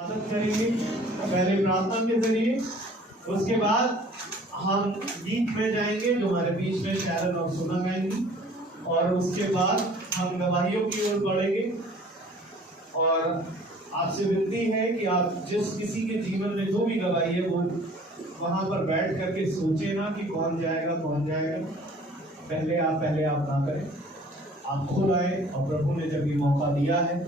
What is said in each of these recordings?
प्रार्थना करेंगे पहले प्रार्थना के जरिए, उसके बाद हम गीत में जाएंगे जो हमारे बीच में शैरन और सुना गाएंगी, और उसके बाद हम गवाहियों की ओर बढ़ेंगे। और आपसे विनती है कि आप जिस किसी के जीवन में जो भी गवाही है वो वहां पर बैठ करके सोचे ना कि कौन जाएगा कौन जाएगा। पहले आप ना करें, आप खुद आए, और प्रभु ने जब ये मौका दिया है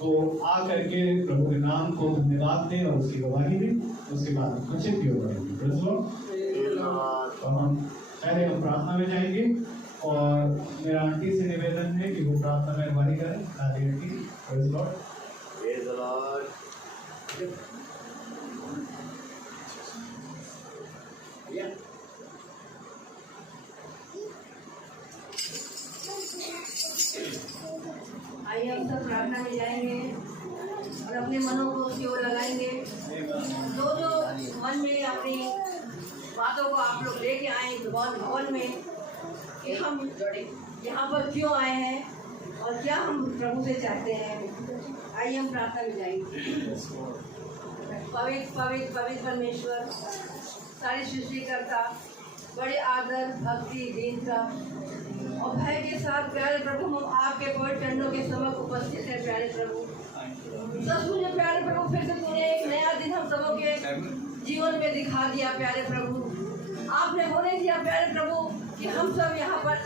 तो आ करके प्रभु के नाम को धन्यवाद दें और उसकी गवाही दें। उसके बाद उचित भी होगा। तो हम प्रार्थना में जाएंगे, और मेरा आंटी से निवेदन है कि वो प्रार्थना में गवाही करें। दादी आंटी, प्रेज़ लॉर्ड। आइए हम सब प्रार्थना में जाएंगे और अपने मनों को उसकी ओर लगाएंगे। जो मन में अपनी बातों को आप लोग लेके आए भवन में कि हम यहाँ पर क्यों आए हैं और क्या हम प्रभु से चाहते हैं। आइए हम प्रार्थना में जाएंगे। पवित्र पवित्र पवित्र परमेश्वर, सारी सृष्टि करता, बड़े आदर भक्ति दीनता और भय के साथ प्यारे प्रभु हम आपके पवित्र चरणों के समक्ष उपस्थित हैं। प्यारे प्रभु, सचमुच प्यारे प्रभु, फिर से तूने एक नया दिन हम सबों के जीवन में दिखा दिया। प्यारे प्रभु, आपने होने दिया प्यारे प्रभु कि हम सब यहाँ पर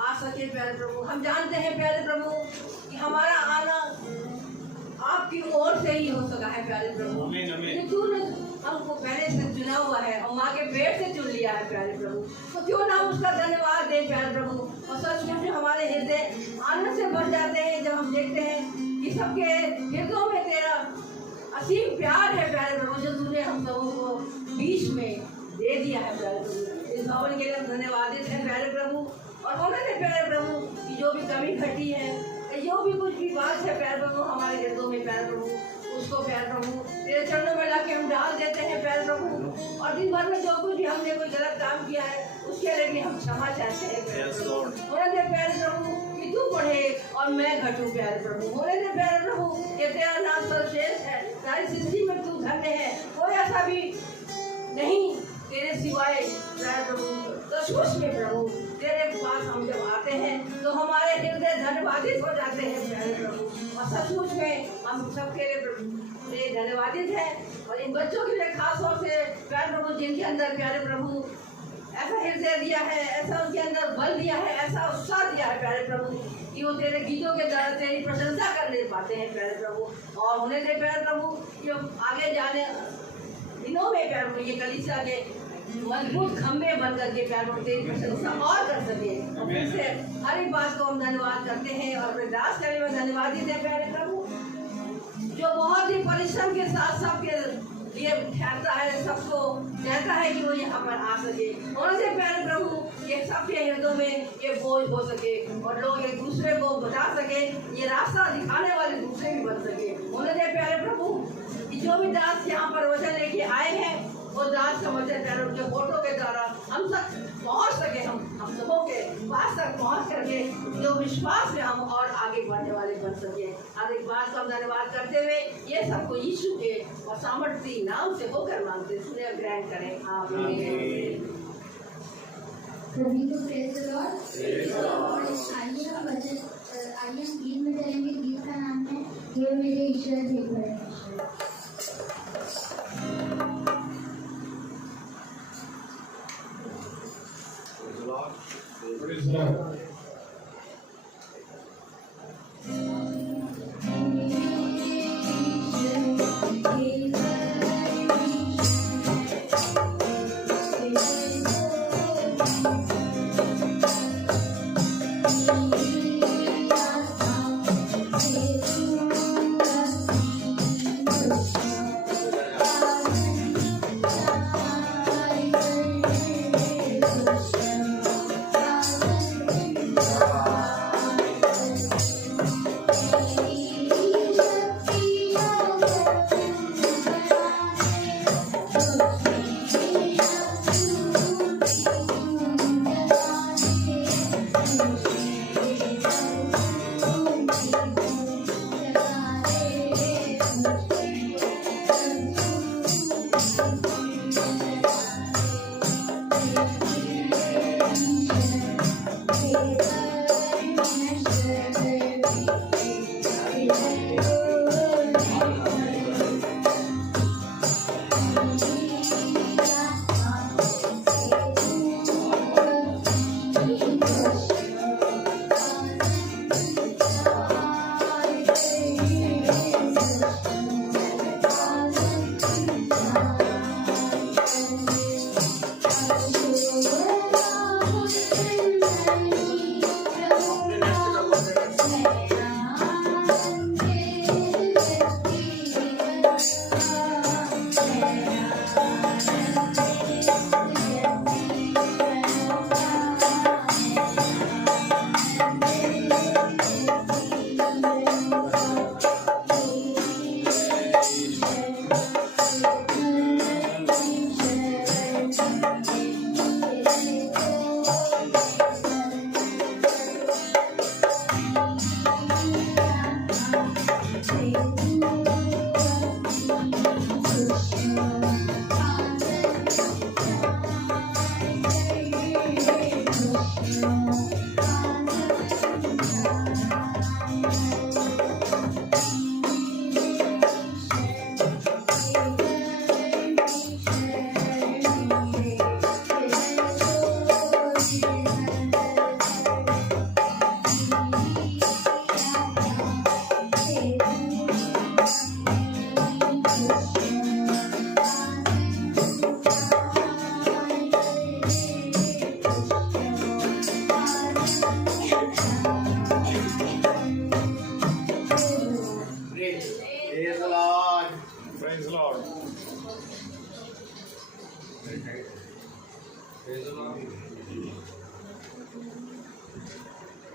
आ सके। प्यारे प्रभु, हम जानते हैं प्यारे प्रभु कि हमारा आना आपकी ओर से ही हो सका है। प्यारे प्रभु, तूने हमको पहले से चुना हुआ है और माँ के पेट से चुन लिया है। प्यारे प्रभु, तो क्यों ना उसका धन्यवाद दे। प्यारे प्रभु, और सचमुच हमारे हृदय आनंद से भर जाते हैं जब हम देखते हैं कि सबके हृदयों में तेरा असीम प्यार है। प्यारे प्रभु, जो तूने हम सबों को बीच में दे दिया है। प्यारे प्रभु, इस भवन के लिए धन्यवादित है। प्यारे प्रभु, और उन्होंने प्यारे प्रभु की जो भी कमी घटी है, जो भी कुछ भी बात है प्यारे प्रभु हमारे हृदयों में, प्यारे प्रभु उसको प्यारे प्रभु तेरे चरणों में लाके हम डाल देते हैं। प्यारे प्रभु, और दिन भर में जो कुछ भी हमने कोई गलत काम किया है उसके लिए भी हम क्षमा चाहते हैं। होने दे प्यारे प्रभु कि तू बढ़े और मैं घटूं। प्यारे प्रभु, होने दे प्यारे प्रभु कि तेरा नाम सर्वश्रेष्ठ है। सारी जिंदगी में तू धन्य है, कोई ऐसा भी नहीं तेरे सिवाय। प्यारे प्रभु, सचमुच में प्रभु तेरे पास हम जब आते हैं तो हमारे हृदय धन्यवादित हो जाते हैं। प्यारे प्रभु, और सचमुच में हम सबके लिए धन्यवादित हैं। और इन बच्चों के लिए खास तौर से प्यारे प्रभु जिनके अंदर प्यारे प्रभु ऐसा हृदय दिया है, ऐसा उनके अंदर बल दिया है, ऐसा उत्साह दिया है प्यारे प्रभु कि वो तेरे गीतों के द्वारा तेरी प्रशंसा कर ले पाते हैं। प्यारे प्रभु, और होने दे प्यारे प्रभु कि आगे जाने दिनों में प्यारे प्रभु ये कलीसिया के मजबूत खंभे बन करके प्यारे प्रभु तेरी प्रशंसा और कर सके। फिर से हर एक बात को हम धन्यवाद करते हैं और अपने दास के लिए धन्यवाद देते हैं। प्यारे प्रभु, जो बहुत ही परिश्रम के साथ सबके लिए ठहरता है, सबको चाहता है कि वो यहाँ पर आ सके। और से प्यारे प्रभु ये सबके हृदयों में ये बोझ हो सके और लोग एक दूसरे को बता सके, ये रास्ता दिखाने वाले दूसरे भी बन सके। उन्होंने प्यारे प्रभु जो भी दास यहाँ पर वचन लेके आए हैं वो दास का वचन प्यारे उनके फोटो के द्वारा हम तक पहुँच सके, हम सबों के पास तक पहुँच करके जो विश्वास में हम और आगे बढ़ने वाले बन सके। हर एक बात का हम धन्यवाद करते हुए ये सबको यीशु के और सामर्थ्य नाम से होकर मांगते सुने ग्रहण करें। आमीन। सभी को प्रेज़ द लॉर्ड। आइए हम गीत में चलेंगे। गीत का नाम है हे मेरे ईश्वर हे परमेश्वर। Praise the Lord.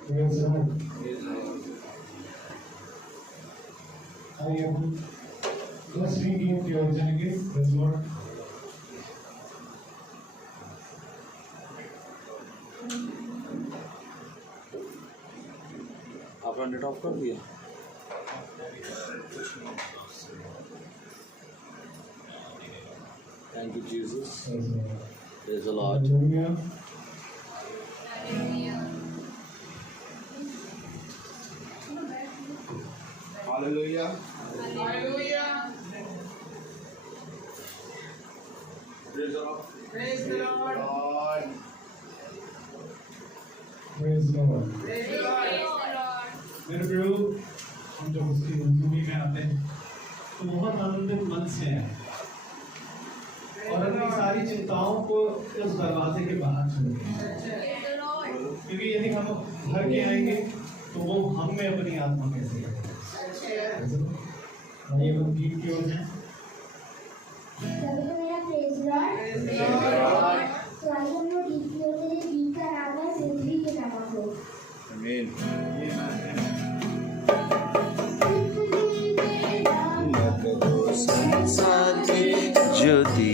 Praise the Lord. आइए हम 10वीं गीत की ओर जाएंगे। Praise the Lord. आपने नेट ऑफ कर दिया? Thank you, Jesus. Praise the Lord. Hallelujah. Hallelujah. Praise the Lord. Praise the Lord. Lord. Praise the Lord. मेरे प्रभु, हम जब उसकी भूमि में आते हैं तो बहुत आनंदित मन से हैं और अपनी सारी चिंताओं को उस दरवाजे के बाहर छोड़ते हैं, क्योंकि यदि हम भर के आएंगे तो वो हम में अपनी आत्मा कैसे करेगा। आइए हम गीत की ओर जाएं। सभी को मेरा प्रेज लॉर्ड। तो आइए हम लोग गीत की ओर चले। गीत का नाम है पृथ्वी के नमक हो। Amen. संसार की ज्योति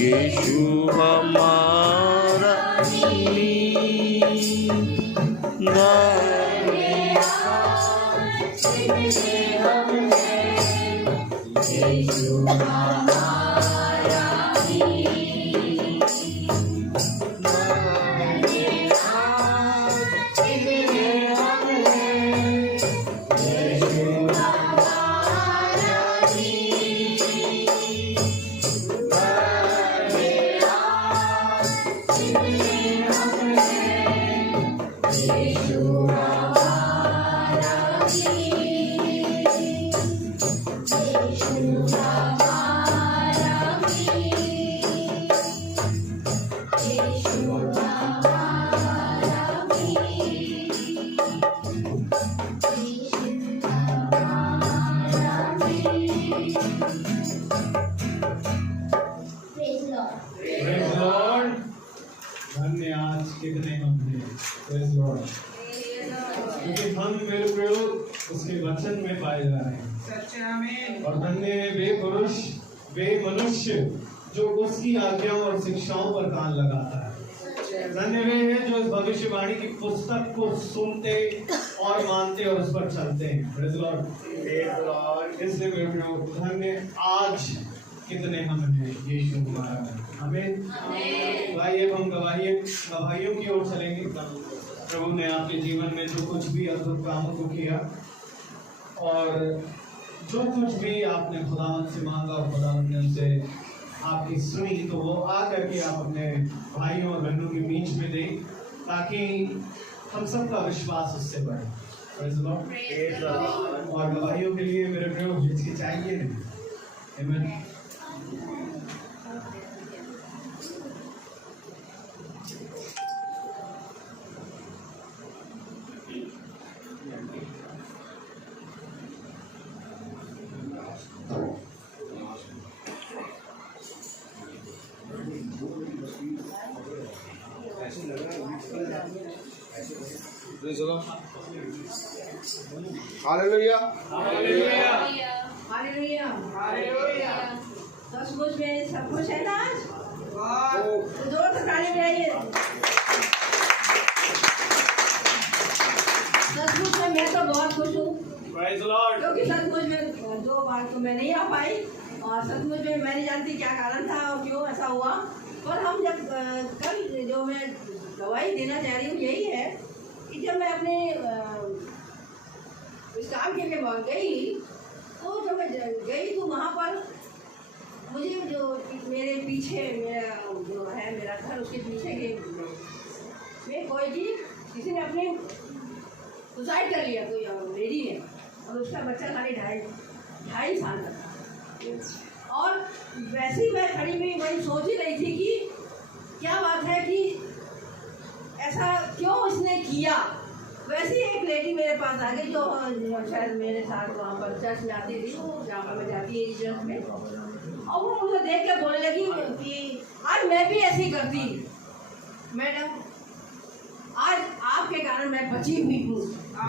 यीशु हमारा यीशु हमारा Praise Lord. Praise Lord. धन्य आज कितने हम हैं। Praise Lord. क्योंकि हम मेरे प्रयोग उसके वचन में पाए जा रहे हैं। और धन्य है वे पुरुष, वे मनुष्य जो उसकी आज्ञाओं और शिक्षाओं पर कान लगाता है। धन्य वे हैं जो इस भविष्यवाणी की पुस्तक को सुनते और मानते और उस पर चलते हैं। Praise Lord. इसलिए मेरे प्रयोग धन्य आज कितने हम हैं यीशु हमारा है। आमीन। भाई अब हम गवाहियों की ओर चलेंगे। प्रभु ने आपके जीवन में जो कुछ भी अद्भुत कामों को किया और जो कुछ भी आपने खुदावंद से मांगा और खुदावंद ने उनसे आपकी सुनी, तो वो आकर के आप अपने भाइयों और बहनों के बीच में दें ताकि हम सबका विश्वास उससे बढ़े। Praise Lord. और गवाहियों के लिए मेरे प्रयोग हिचकिचाइए नहीं। आमीन। Praise the Lord. Hallelujah. Hallelujah. सचमुच में सब कुछ है ना आज? तो जोर से ताली बजाइए। सचमुच में मैं तो बहुत खुश हूँ। Praise the Lord. क्योंकि सचमुच में 2 बार तो मैं नहीं आ पाई और सचमुच में मैं नहीं जानती क्या कारण था और क्यों ऐसा हुआ। पर हम जब कल जो मैं गवाही देना चाह रही हूँ यही है कि जब मैं अपने इस काम के लिए गई तो जब मैं गई तो वहाँ पर मुझे जो मेरे पीछे मेरा जो है मेरा घर उसके पीछे के में कोई चीज किसी ने अपने सुसाइड कर लिया कोई लेडी ने और उसका बच्चा खाली 2.5 साल का था। और वैसे ही मैं खड़ी हुई वही सोच ही रही थी कि क्या बात है कि ऐसा क्यों उसने किया। वैसे ही एक लेडी मेरे पास आ गई जो शायद मेरे साथ वहाँ पर चर्च में आती थी, जहाँ पर मैं जाती है चर्च में, और वो मुझे देख के बोलने लगी कि आज मैं भी ऐसे ही करती मैडम, आज आपके कारण मैं बची हुई हूँ।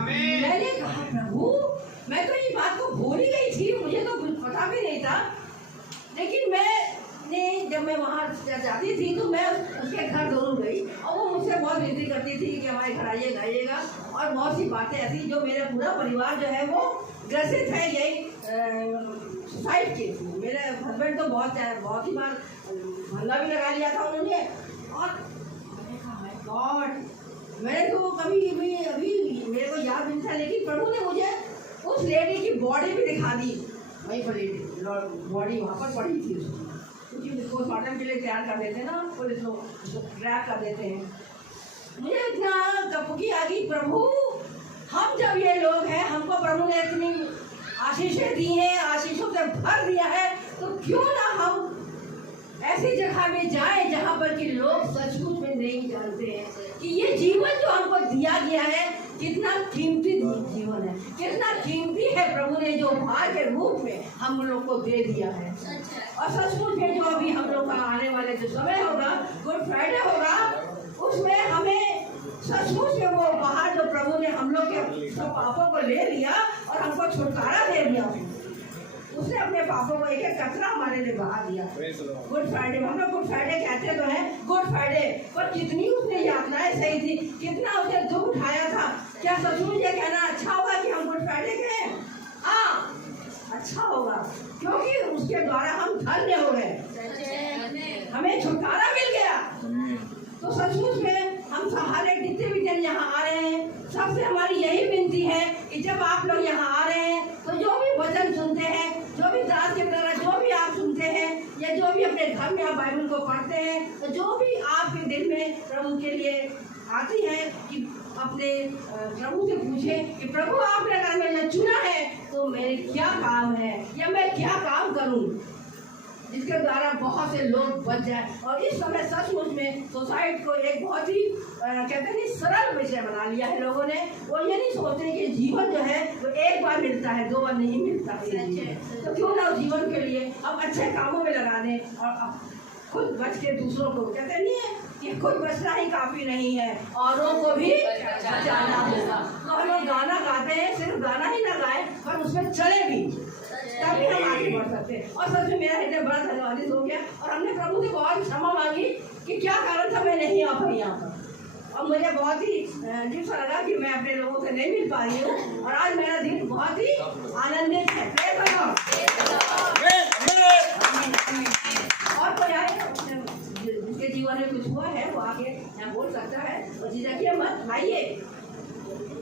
मैंने कहा प्रभु मैं तो ये बात को भूल ही गई थी, मुझे तो कुछ पता भी नहीं था। लेकिन जब मैं वहाँ जाती थी तो मैं उसके घर जरूर गई और वो मुझसे बहुत विनती करती थी कि हमारे घर आइएगा और बहुत सी बातें ऐसी जो मेरा पूरा परिवार जो है वो ग्रसित है यही सुसाइड के थी। मेरे हस्बैंड तो बहुत ही बार भंगा भी लगा लिया था उन्होंने। और मैंने कहा माय गॉड, मैंने तो कभी भी अभी मेरे को याद नहीं था, लेकिन प्रभु ने मुझे उस लेडी की बॉडी भी दिखा दी। वहीं पर बॉडी वहाँ पर पड़ी थी उसकी, क्योंकि पोस्टमार्टम के लिए तैयार कर देते हैं ना पुलिस लोग, ट्रैक कर देते हैं। मुझे इतना कपकी आ गई, प्रभु हम जब ये लोग हैं, हमको प्रभु ने इतनी आशीषें दी हैं, आशीषों से भर दिया है, तो क्यों ना हम ऐसी जगह में जाएं जहाँ पर कि लोग सचमुच में नहीं जानते हैं कि ये जीवन जो हमको दिया गया है कितना कीमती जीवन है, कितना कीमती है प्रभु ने जो उपहार के रूप में हम लोग को दे दिया है। और सचमुच में जो अभी हम लोग का आने वाले जो समय होगा, गुड फ्राइडे होगा, उसमें हमें सचमुच में वो उपहार जो प्रभु ने हम लोग के सब पापों को ले लिया और हमको छुटकारा दे दिया, उसने अपने पापों को एक कचरा हमारे लिए बहा दिया। गुड फ्राइडे हम लोग गुड फ्राइडे कहते तो हैं गुड फ्राइडे, पर कितनी उसने यातनाएं सही थी, कितना उसने दुख उठाया था। क्या सचमुच ये कहना अच्छा होगा कि हम गुड फ्राइडे कहें? हाँ अच्छा होगा, क्योंकि उसके द्वारा हम धन्य हो गए, हमें छुटकारा मिल गया। तो सचमुच में हम हर एक जितने भी जन यहाँ आ रहे हैं, सबसे हमारी यही विनती है कि जब आप लोग यहाँ आ रहे हैं तो जो भी वचन सुनते हैं, जो भी दास के द्वारा जो भी आप सुनते हैं, या जो भी अपने घर में आप बाइबल को पढ़ते हैं, तो जो भी आपके दिल में प्रभु के लिए आती हैं कि अपने प्रभु से पूछे कि प्रभु आपने अगर मुझे चुना है तो मेरे क्या काम है या मैं क्या काम करूं जिसके द्वारा बहुत से लोग बच जाए। और इस समय सचमुच में सोसाइटी को एक बहुत ही कहते हैं सरल विषय बना लिया है लोगों ने। वो ये नहीं सोचते कि जीवन जो है वो एक बार मिलता है, 2 बार नहीं मिलता है। तो क्यों ना जीवन के लिए अब अच्छे कामों में लगा दें और खुद बच के दूसरों को, कहते नहीं है कि खुद बचना ही काफी नहीं है, औरों को भी बचाना होगा। तो हम लोग गाना गाते हैं, सिर्फ गाना ही ना गाए पर उसमें चले भी, तभी हम आगे बढ़ सकते हैं। और सच में मेरा हृदय बड़ा धन्यवादित हो गया और हमने प्रभु से बहुत क्षमा मांगी कि क्या कारण था मैं नहीं आ पाई यहाँ पर। और मुझे बहुत ही अजीब सा लगा कि मैं अपने लोगों से नहीं मिल पा रही हूँ और आज मेरा दिन बहुत ही आनंदित है। और कोई आए जिसके जीवन में कुछ हुआ है वो आके यहाँ बोल सकता है और झिझकिए मत, आइए।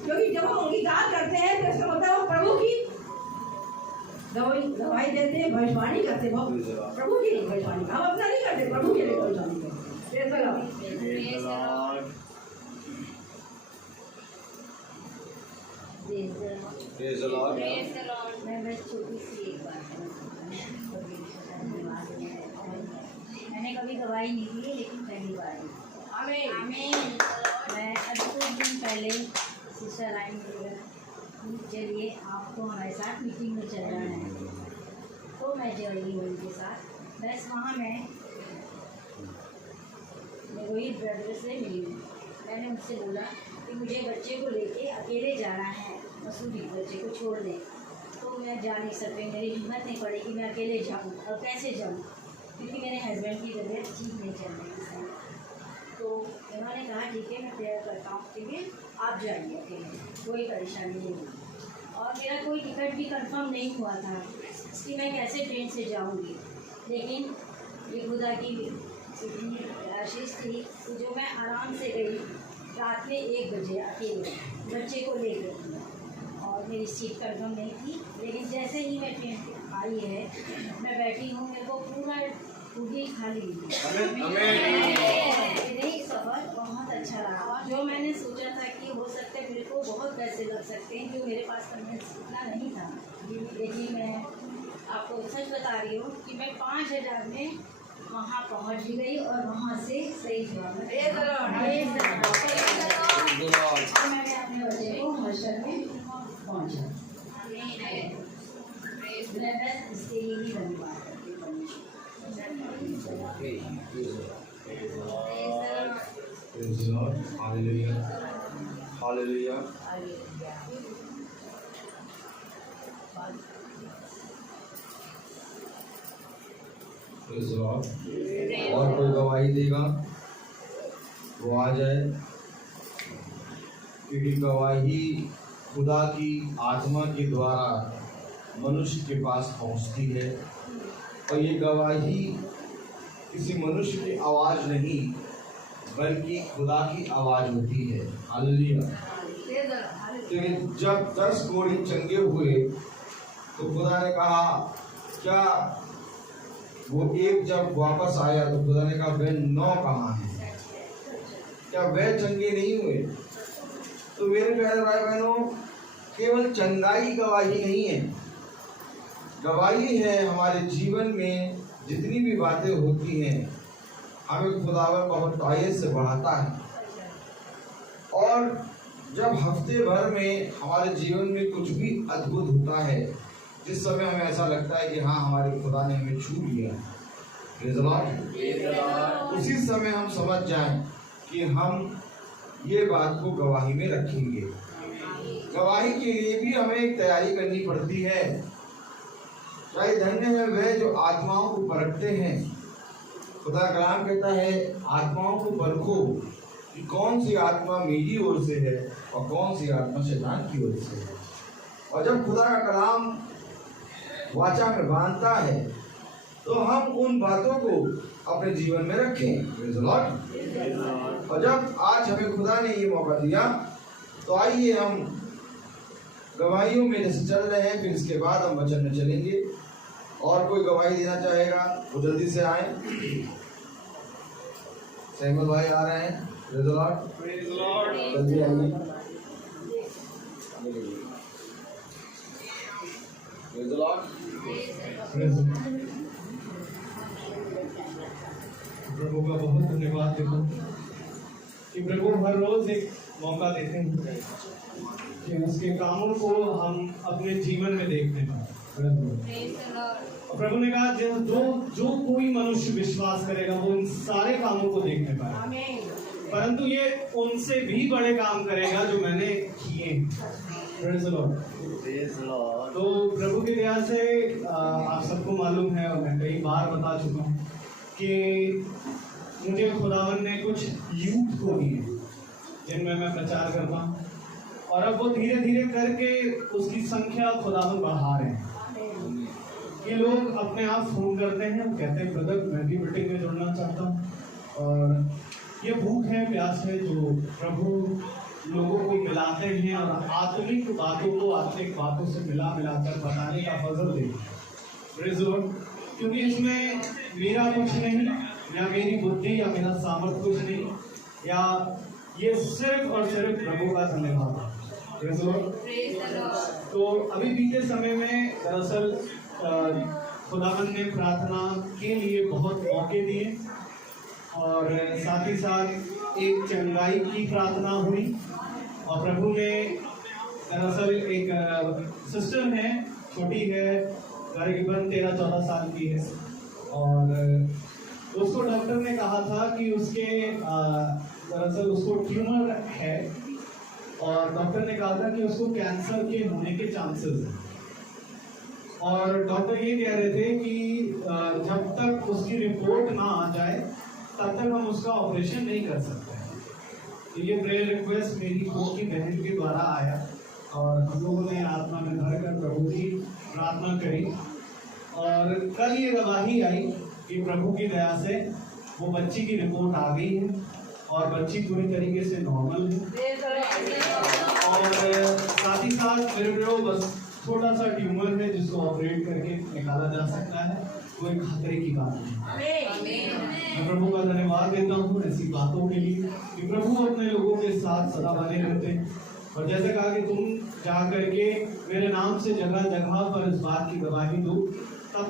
क्योंकि जब हम अंगीकार करते हैं तो इसका मतलब हम प्रभु की गवाही देते हैं, भविष्यवाणी करते हैं प्रभु की भविष्यवाणी। हम अपना नहीं करते, प्रभु के लिए भविष्यवाणी करते। मैं बस छोटी सी एक बात मैंने कभी गवाही नहीं दी लेकिन पहली बार मैं अभी कुछ दिन पहले सिस्टर आई चलिए आपको हमारे साथ मीटिंग में चलना है तो मैं चली उनके साथ। बस वहाँ मैं रोहित ब्रदर से मिली। मैंने उनसे बोला कि मुझे बच्चे को लेके अकेले जाना है मसूरी, बच्चे को छोड़ दें। तो मैं जा नहीं सकती, मेरी हिम्मत नहीं पड़ी कि मैं अकेले जाऊँ और कैसे जाऊँ क्योंकि मेरे हस्बैंड की तबीयत ठीक नहीं चल रही है। तो उन्होंने कहा ठीक है मैं तैयार करता हूँ कि आप जाइए अकेले, कोई परेशानी नहीं हुई। और मेरा कोई टिकट भी कंफर्म नहीं हुआ था कि मैं कैसे ट्रेन से जाऊँगी, लेकिन ये खुदा की इतनी आशीष थी कि जो मैं आराम से गई रात में 1 बजे अकेले बच्चे को ले गई और मेरी सीट कंफर्म नहीं थी। लेकिन जैसे ही मैं ट्रेन आई है मैं बैठी हूँ, मेरे को पूरा पूरी खाली नहीं सफ़र बहुत अच्छा रहा। जो मैंने सोचा था कि हो सकता है मेरे को बहुत पैसे लग सकते हैं, जो मेरे पास कन्वेंस इतना नहीं था, लेकिन मैं आपको सच बता रही हूँ कि मैं 5000 में वहाँ पहुँच भी गई और वहाँ से सही जवाब और मैंने अपने बच्चे को हॉस्टल में पहुँचा। मैं बस इसके लिए ही धन्यवाद करती हूँ। और कोई गवाही देगा वो आ जाए, क्योंकि गवाही खुदा की आत्मा के द्वारा मनुष्य के पास पहुंचती है और ये गवाही किसी मनुष्य की आवाज़ नहीं बल्कि खुदा की आवाज़ होती है। हालेलुया। क्योंकि जब 10 घोड़े चंगे हुए तो खुदा ने कहा क्या वो एक जब वापस आया तो खुदा ने कहा वह 9 कहाँ है, क्या वह चंगे नहीं हुए? तो मेरे प्यारे भाई बहनों, केवल चंगाई गवाही नहीं है, गवाही है हमारे जीवन में जितनी भी बातें होती हैं हमें खुदावर बहुतायत से बढ़ाता है। और जब हफ्ते भर में हमारे जीवन में कुछ भी अद्भुत होता है जिस समय हमें ऐसा लगता है कि हाँ हमारे खुदा ने हमें छू लिया, उसी समय हम समझ जाएं कि हम ये बात को गवाही में रखेंगे। गवाही के लिए भी हमें एक तैयारी करनी पड़ती है। चाहे धन्य है वह जो आत्माओं को परखते हैं। खुदा कलाम कहता है आत्माओं को परखो कि कौन सी आत्मा मेरी ओर से है और कौन सी आत्मा शैतान की ओर से है। और जब खुदा का कलाम वाचा में बांधता है तो हम उन बातों को अपने जीवन में रखें। और जब आज हमें खुदा ने ये मौका दिया तो आइए हम गवाहियों में जैसे चल रहे हैं, फिर इसके बाद हम वचन में चलेंगे। और कोई गवाही देना चाहेगा वो जल्दी से आए। सैमुअल भाई आ रहे हैं। Praise the Lord. जल्दी आइए। Praise the Lord. प्रभु का बहुत धन्यवाद देता हूँ कि प्रभु हर रोज एक मौका देते हैं कि उसके कामों को हम अपने जीवन में देखने पाए। और प्रभु ने कहा जो कोई मनुष्य विश्वास करेगा वो इन सारे कामों को देखने पाए, परंतु ये उनसे भी बड़े काम करेगा जो मैंने किए। Praise the Lord. तो प्रभु की दया से आप सबको मालूम है और मैं कई बार बता चुका हूँ कि मुझे खुदावन ने कुछ यूथ को दिए जिनमें मैं प्रचार करता हूँ, और अब वो धीरे धीरे करके उसकी संख्या खुदावन बढ़ा रहे हैं। ये लोग अपने आप फोन करते हैं, कहते हैं ब्रदर मैं भी मीटिंग में जुड़ना चाहता हूँ। और ये भूख है, प्यास है जो प्रभु लोगों को मिलाते हैं और आत्मिक बातों को आत्मिक बातों से मिलाकर बताने का फजल देते हैं। क्योंकि इसमें मेरा कुछ नहीं, या मेरी बुद्धि या मेरा सामर्थ्य कुछ नहीं, या ये सिर्फ और सिर्फ प्रभु का धन्यवाद है। तो अभी बीते समय में दरअसल खुदावन ने प्रार्थना के लिए बहुत मौके दिए, और साथ ही साथ एक चंगाई की प्रार्थना हुई। और प्रभु ने दरअसल एक सिस्टर है, छोटी है, करीबन 13-14 साल की है, और उसको डॉक्टर ने कहा था कि उसके दरअसल उसको ट्यूमर है, और डॉक्टर ने कहा था कि उसको कैंसर के होने के चांसेस हैं। और डॉक्टर ये कह रहे थे कि जब तक उसकी रिपोर्ट ना आ जाए तब तक हम उसका ऑपरेशन नहीं कर सकते हैं। तो ये प्रेयर रिक्वेस्ट मेरी की बहन के द्वारा आया, और हम लोगों ने आत्मा में भरकर प्रभु की प्रार्थना करी, और कल ये गवाही आई कि प्रभु की दया से वो बच्ची की रिपोर्ट आ गई है और बच्ची पूरी तरीके से नॉर्मल है। और साथ ही साथ मेरे बस छोटा सा ट्यूमर है जिसको ऑपरेट करके निकाला जा सकता है, कोई खतरे की बात नहीं। मैं प्रभु का धन्यवाद देता हूँ ऐसी बातों के लिए कि प्रभु अपने लोगों के साथ सदा बने रहते हैं। और जैसे कहा कि तुम जा करके मेरे नाम से जगह जगह पर इस बात की गवाही दो, तब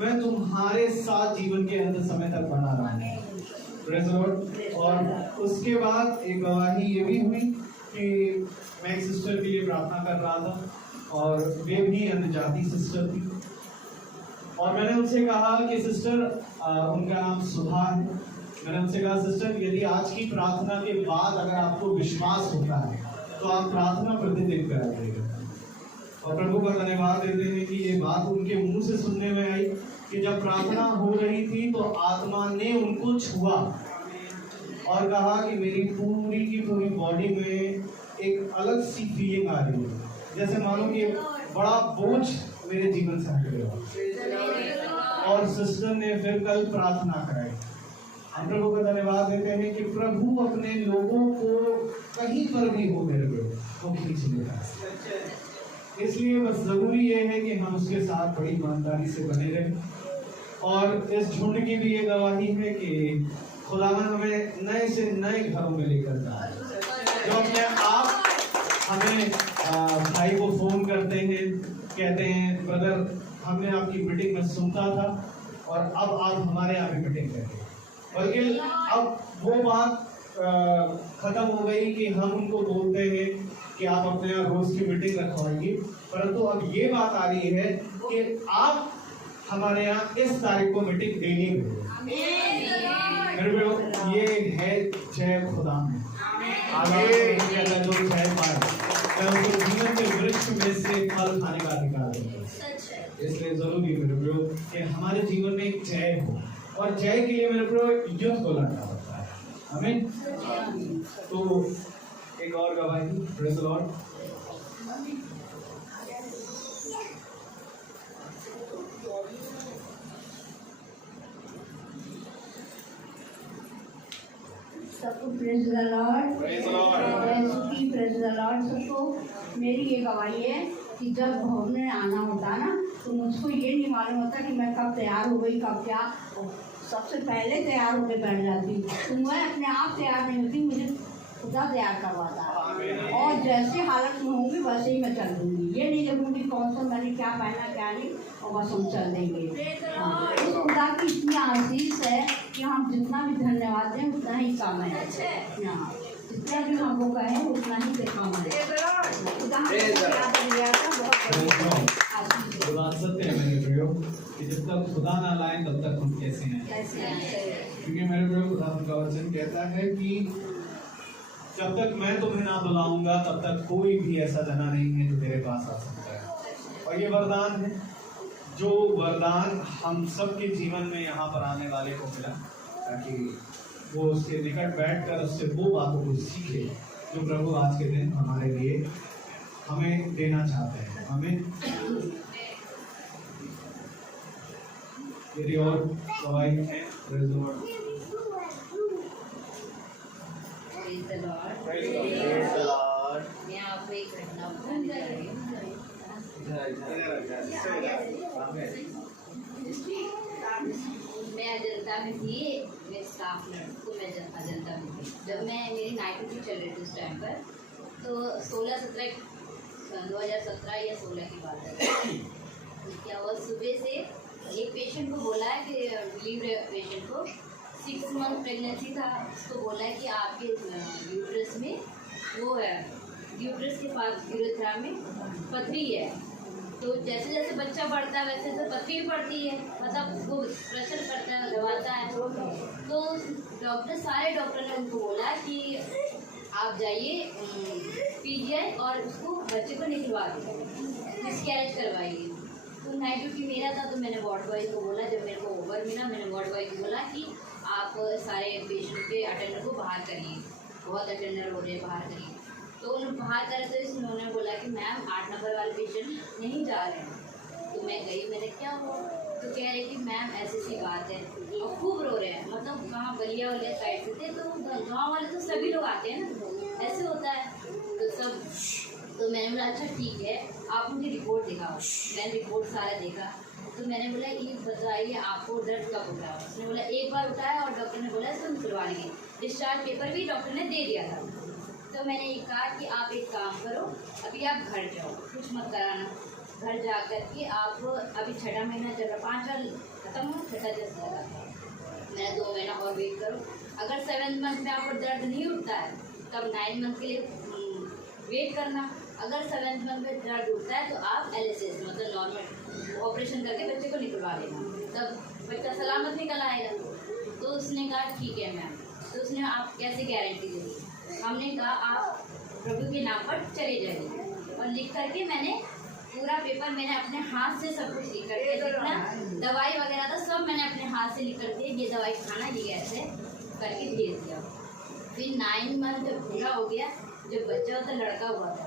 मैं तुम्हारे साथ जीवन के अंत समय तक बना रहा हूँ। Praise the Lord. और उसके बाद एक गवाही ये भी हुई कि मैं एक सिस्टर के लिए प्रार्थना कर रहा था, और वे भी अन्य जाति सिस्टर थी, और मैंने उनसे कहा कि सिस्टर, उनका नाम सुधा है, मैंने उनसे कहा सिस्टर यदि आज की प्रार्थना के बाद अगर आपको विश्वास होता है तो आप प्रार्थना प्रतिदिन कराइएगा। और प्रभु का धन्यवाद देते हैं कि ये बात उनके मुंह से सुनने में आई कि जब प्रार्थना हो रही थी तो आत्मा ने उनको छुआ और कहा कि मेरी पूरी की पूरी बॉडी में एक अलग सी फीलिंग आ रही है, जैसे मानो कि बड़ा बोझ मेरे जीवन से हट गया। और सिस्टर ने फिर कल प्रार्थना कराई। हम प्रभु का धन्यवाद देते हैं कि प्रभु अपने लोगों को कहीं पर भी हो मेरे को खींच लेता है। इसलिए बस जरूरी ये है कि हम उसके साथ बड़ी ईमानदारी से बने रहें। और इस झुंड की भी ये गवाही है कि खुदावन हमें नए से नए घरों में लेकर जा रहा है। जो अपने आप हमें भाई को फोन करते हैं, कहते हैं ब्रदर हमने आपकी मीटिंग में सुनता था और अब आप हमारे यहाँ पे मीटिंग करें। बल्कि अब वो बात खत्म हो गई कि हम उनको बोलते हैं कि आप अपने यहाँ रोज की मीटिंग रखवाइए, परंतु अब ये बात आ रही है कि आप हमारे यहाँ इस तारीख को मीटिंग डेली में। ये है जय खुदा में आगे जो जय पाए उसको जीवन के वृक्ष में से फल खाने का अधिकार है। इसलिए जरूरी मेरे कि हमारे जीवन में एक जय हो, और जय के लिए मेरे को युद्ध को लड़ना होता है। आमीन। तो एक और गवाही, प्रेज़ द लॉर्ड। सबको praise the Lord. Praise the Lord सबको। मेरी ये गवाही है कि जब भवन में आना होता है ना तो मुझको ये नहीं मालूम होता कि मैं कब तैयार हो गई, कब क्या। सबसे पहले तैयार होकर बैठ जाती, तो मैं अपने आप तैयार नहीं होती, मुझे खुदा तैयार करवाता है। और जैसे हालत में होंगी वैसे ही मैं चल दूँगी, ये नहीं देखूँगी कौन सा मैंने क्या पहना क्या नहीं, और बस हम चल देंगे। हाँ, इस खुदा की इतनी आशीष है कि हम जितना भी धन्यवाद दें उतना ही कम है। हाँ, जितना भी हमको कहें उतना ही कम है। खुदा हमको याद दिया था, बहुत आशीष ये बात सत्य है मेरे प्रियो कि जब तक खुदा ना लाए तब तक हम कैसे हैं। क्योंकि मेरे प्रियो खुदा का वचन कहता है कि जब तक मैं तुम्हें ना बुलाऊंगा तब तक कोई भी ऐसा जना नहीं है जो तेरे पास आ सकता है। और ये वरदान है, जो वरदान हम सबके जीवन में यहाँ पर आने वाले को मिला, ताकि वो उसके निकट बैठकर उससे वो बातों को सीखे जो प्रभु आज के दिन हमारे लिए हमें देना चाहते हैं। हमें यदि और गवाही है, praise the Lord. मैं आपको एक घटना बताने जा रही हूँ। मैं अजंता में थी, मेरे स्टाफ नर्स को मैं अजंता में थी। जब मैं मेरी नाइट ड्यूटी चल रही थी उस टाइम पर, तो 2017 या 16 की बात है। क्या हुआ, सुबह से एक पेशेंट को बोला है कि डिलीवरी पेशेंट को 6 मंथ प्रेगनेंसी था, उसको बोला है कि आपके यूट्रस में वो है, यूट्रस के पास यूरेथ्रा में पथरी है। तो जैसे जैसे बच्चा बढ़ता है वैसे वैसे पथरी भी बढ़ती है, मतलब वो प्रेशर करता है, दबाता है। तो डॉक्टर, सारे डॉक्टर ने उनको बोला कि आप जाइए पीजीआई और उसको बच्चे को निकलवा दीजिए, मिसकैरेज करवाइए। तो नाइट ड्यूटी मेरा था, तो मैंने वार्ड बॉय को बोला, जब मेरे को ओवर मिला मैंने वार्ड बॉय को बोला कि आप सारे पेशेंट के अटेंडर को बाहर करिए, बहुत अटेंडर हो रहे हैं, बाहर करिए। तो उन्होंने बाहर करे तो इन्होंने बोला कि मैम 8 नंबर वाले पेशेंट नहीं जा रहे हैं। तो मैं गई, मैंने क्या हुआ, तो कह रहे कि मैम ऐसी सी बात है, और खूब रो रहे हैं, मतलब कहाँ बलिया वाले साइड से थे, तो गाँव वाले तो सभी लोग आते हैं ना, ऐसे होता है। तो सब, तो मैंने बोला अच्छा ठीक है, आप मुझे रिपोर्ट दिखाओ। मैंने रिपोर्ट सारा देखा, तो मैंने बोला ये बताइए आपको दर्द कब उठा। उसने बोला एक बार उठाया, और डॉक्टर ने बोला तुम निकलवा लेंगे, डिस्चार्ज पेपर भी डॉक्टर ने दे दिया था। तो मैंने ये कहा कि आप एक काम करो, अभी आप घर जाओ, कुछ मत कराना, घर जा कर के आप, अभी 6वां महीना चल रहा, 5 साल खत्म हो, 6वां जस्ट लगा, मैंने 2 महीना और वेट करो। अगर 7th मंथ में आपको दर्द नहीं उठता है तब 9 मंथ के लिए वेट करना। अगर 7th मंथ में दर्द उठता है तो आप LSS मतलब नॉर्मल ऑपरेशन करके बच्चे को निकलवा लेना, तब बच्चा सलामत निकल आएगा। तो उसने कहा ठीक है मैम। तो उसने आप कैसे गारंटी दी? हमने कहा आप प्रभु के नाम पर चले जाइए, और लिख करके मैंने पूरा पेपर मैंने अपने हाथ से सब कुछ लिख करके, जितना दवाई वगैरह था सब मैंने अपने हाथ से लिख करके, ये दवाई खाना ये ऐसे करके भेज दिया। फिर 9 मंथ जब पूरा हो गया, जब बच्चा होता लड़का हुआ था,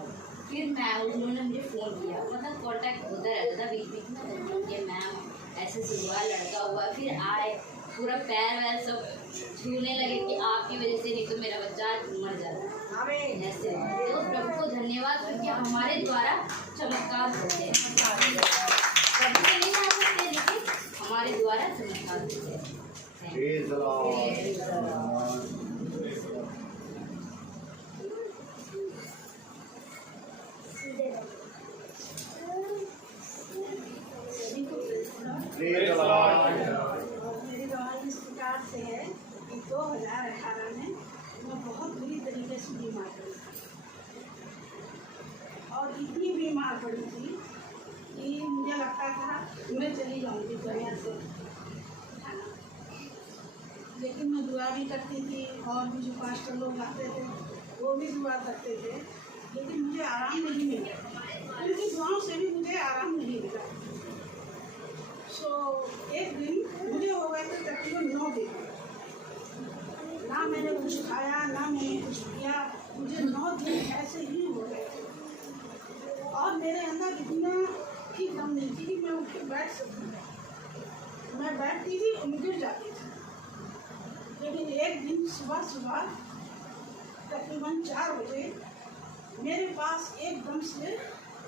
फिर मैम उन्होंने मुझे फ़ोन किया, मतलब कॉन्टैक्ट होता रहता था बीच बीच में, कि मैम ऐसे से हुआ, लड़का हुआ। फिर आए, पूरा पैर वैर सब छूने लगे कि आपकी वजह से, नहीं तो मेरा बच्चा मर जाता। ऐसे तो प्रभु को धन्यवाद, क्योंकि हमारे द्वारा चमत्कार होते हैं, प्रभु के नहीं आ सकते लेकिन हमारे द्वारा चमत्कार होते हैं। मेरी दवाई इस प्रकार से है कि 2018 में मैं बहुत बुरी तरीके से बीमार पड़ी थी, और इतनी बीमार पड़ी थी कि मुझे लगता था मैं चली जाऊंगी दुनिया से। लेकिन मैं दुआ भी करती थी, और भी जो पास्टर लोग आते थे वो भी दुआ करते थे, लेकिन मुझे आराम नहीं मिला, क्योंकि दुआओं से भी मुझे आराम नहीं मिला। एक दिन मुझे हो गए थे तकरीबन 9 दिन, ना मैंने कुछ खाया ना मैंने कुछ किया, मुझे 9 दिन ऐसे ही हो गए थे, और मेरे अंदर इतना ही दम नहीं थी कि मैं उठ के बैठ सकती। मैं बैठती थी और गिर जाती थी। लेकिन एक दिन सुबह सुबह तकरीबन 4 बजे मेरे पास एकदम से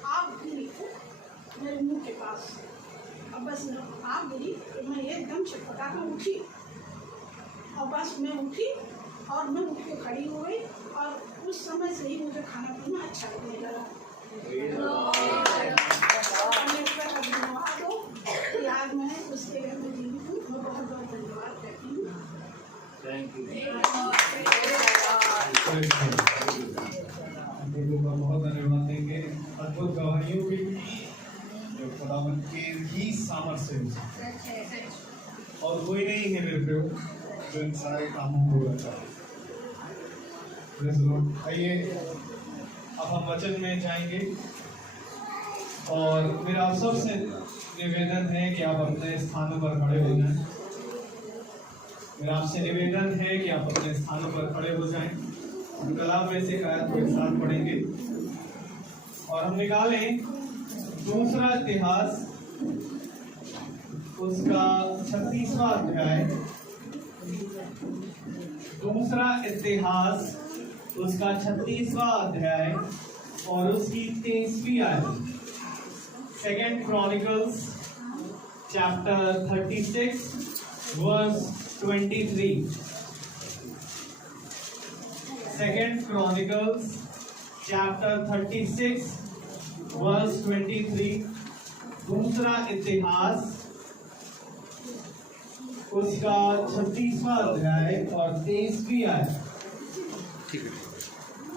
आग गिरी मेरे मुंह के पास, अब बस आप गई तो मैं एकदम छटपटा कर उठी और बस मैं उठी और मैं उठ के खड़ी हो गई और उस समय से ही मुझे खाना पीना अच्छा लगने लगा। धन्यवाद हो कि आज मैं उसके घर में जीवित हूँ। मैं बहुत बहुत धन्यवाद करती हूँ। बहुत धन्यवाद देंगे अद्भुत गवाहियों के जो खुदावंद के ही सामर्थ्य से और कोई नहीं है मेरे प्रियो जो इन सारे कामों को करता है। आइए अब हम वचन में जाएंगे और मेरा आप सबसे निवेदन है कि आप अपने स्थानों पर खड़े हो जाएं। मेरा आपसे निवेदन है कि आप अपने स्थानों पर खड़े हो जाएं। हम कलाम में से आयत को एक साथ पढ़ेंगे और हम निकालें दूसरा इतिहास उसका 36वां अध्याय। दूसरा इतिहास उसका 36वां अध्याय और उसकी 23वीं आयत। Second Chronicles chapter 36 verse 23। Second Chronicles chapter 36 verse 23। दूसरा इतिहास उसका 36वां अध्याय और 23वीं आयत।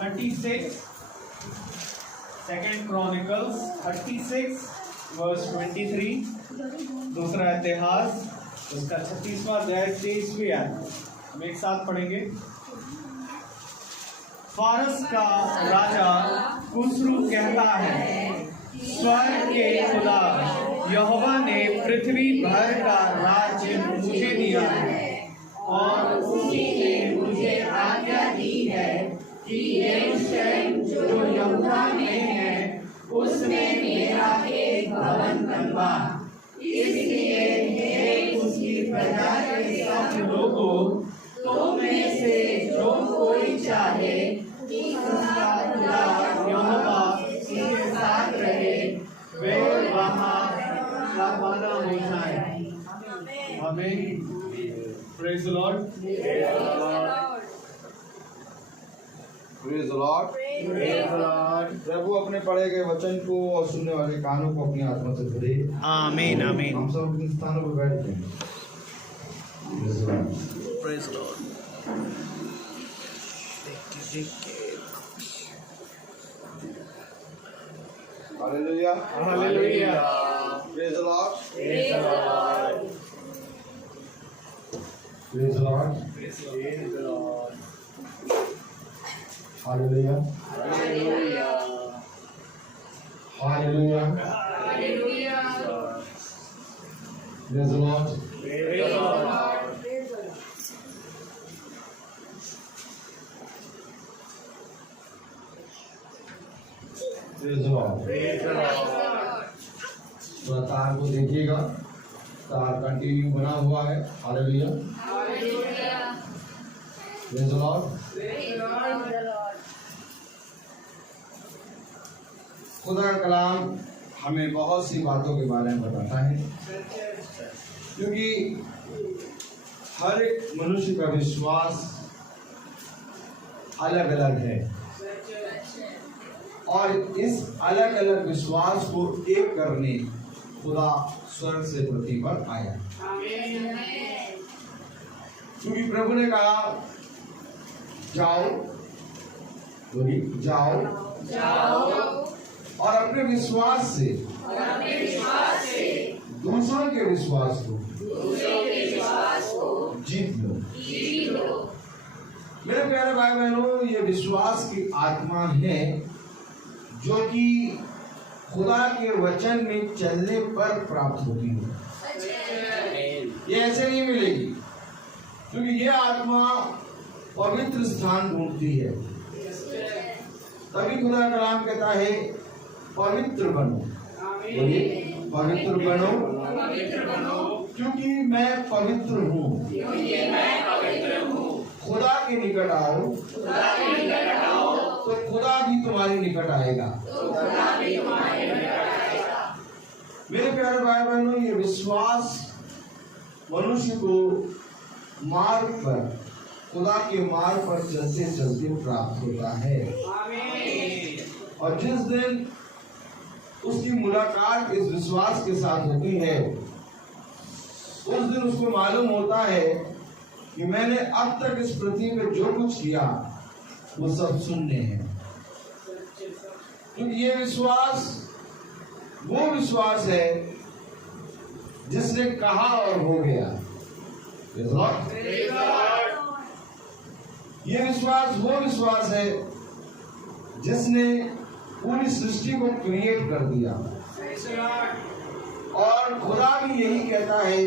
36 सेकेंड क्रॉनिकल्स 36 वर्स 23। दूसरा इतिहास उसका 36वां अध्याय 23वीं आयत। हम एक साथ पढ़ेंगे। फारस का राजा खुसरू कहता है, स्वर्ग के खुदा यहोवा ने पृथ्वी भर का राज्य मुझे दिया है और उसी ने मुझे आज्ञा दी है कि यरूशलेम जो यहूदा में है उसमें मेरा एक भवन बनवा। इसलिए हे उसकी प्रजा के सब लोगों, तुम में से जो कोई चाहे कि उसका खुदा यहोवा उसके साथ रहे, वे वहाँ रवाना हो जाए। आमीन। Praise the Lord. Praise the Lord. प्रभु अपने पढ़े गए वचन को और सुनने वाले कानों को अपनी आत्मा से भरे। आमीन आमीन। हम सब अपने स्थानों पर बैठ जाएं। Praise the Lord. Hallelujah. Hallelujah. Praise the Lord. Praise the Lord. Praise the Lord. Praise the Lord. Hallelujah. Hallelujah. Hallelujah. Hallelujah. Praise the Lord. Praise the Lord. Praise the Lord. Praise the Lord. थोड़ा तार को देखिएगा, तार continue बना हुआ है। Hallelujah. Praise the Lord. खुदा का कलाम हमें बहुत सी बातों के बारे में बताता है, क्योंकि हर एक मनुष्य का विश्वास अलग अलग है और इस अलग अलग विश्वास को एक करने खुदा स्वर्ग से पृथ्वी पर आया। क्योंकि प्रभु ने कहा, जाओ, बोली जाओ, और अपने विश्वास से दूसरों के विश्वास को जीत लो। मेरे प्यारे भाई बहनों, ये विश्वास की आत्मा है जो कि खुदा के वचन में चलने पर प्राप्त होती है। ये ऐसे नहीं मिलेगी, क्योंकि ये आत्मा पवित्र स्थान ढूंढती है। तभी खुदा का कलाम कहता है, पवित्र बनो। बोलिए, पवित्र बनो, क्योंकि मैं पवित्र हूँ। खुदा के निकट आओ, तो खुदा भी तुम्हारे निकट आएगा। मेरे प्यारे भाई बहनों, ये विश्वास मनुष्य को मार्ग पर, खुदा के मार्ग पर चलते चलते प्राप्त होता है। और जिस दिन उसकी मुलाकात इस विश्वास के साथ होती है, उस दिन उसको मालूम होता है कि मैंने अब तक इस पृथ्वी पे जो कुछ किया वो सब शून्य है। क्योंकि ये विश्वास वो विश्वास है जिसने कहा और हो गया। ये विश्वास वो विश्वास है जिसने पूरी सृष्टि को क्रिएट कर दिया। और खुदा भी यही कहता है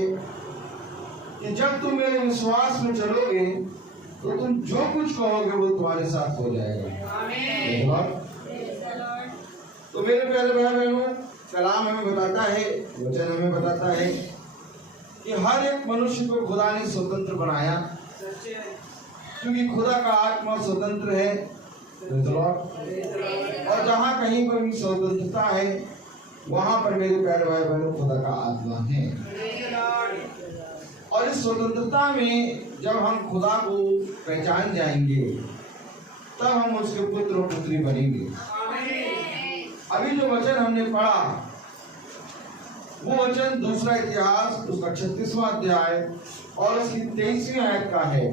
कि जब तुम मेरे विश्वास में चलोगे तो तुम जो कुछ कहोगे वो तुम्हारे साथ हो जाएगा। तो मेरे प्यारे भाई बहनों, कलाम हमें बताता है, वचन हमें बताता है कि हर एक मनुष्य को खुदा ने स्वतंत्र बनाया, क्योंकि खुदा का आत्मा स्वतंत्र है। और जहाँ कहीं पर भी स्वतंत्रता है वहां पर मेरे प्यारे भाई बहनों खुदा का आत्मा है। और इस स्वतंत्रता में जब हम खुदा को पहचान जाएंगे तब हम उसके पुत्र और पुत्री बनेंगे। अभी जो वचन हमने पढ़ा वो वचन दूसरा इतिहास उसका 36वां अध्याय और उसकी 23वीं आयत का है।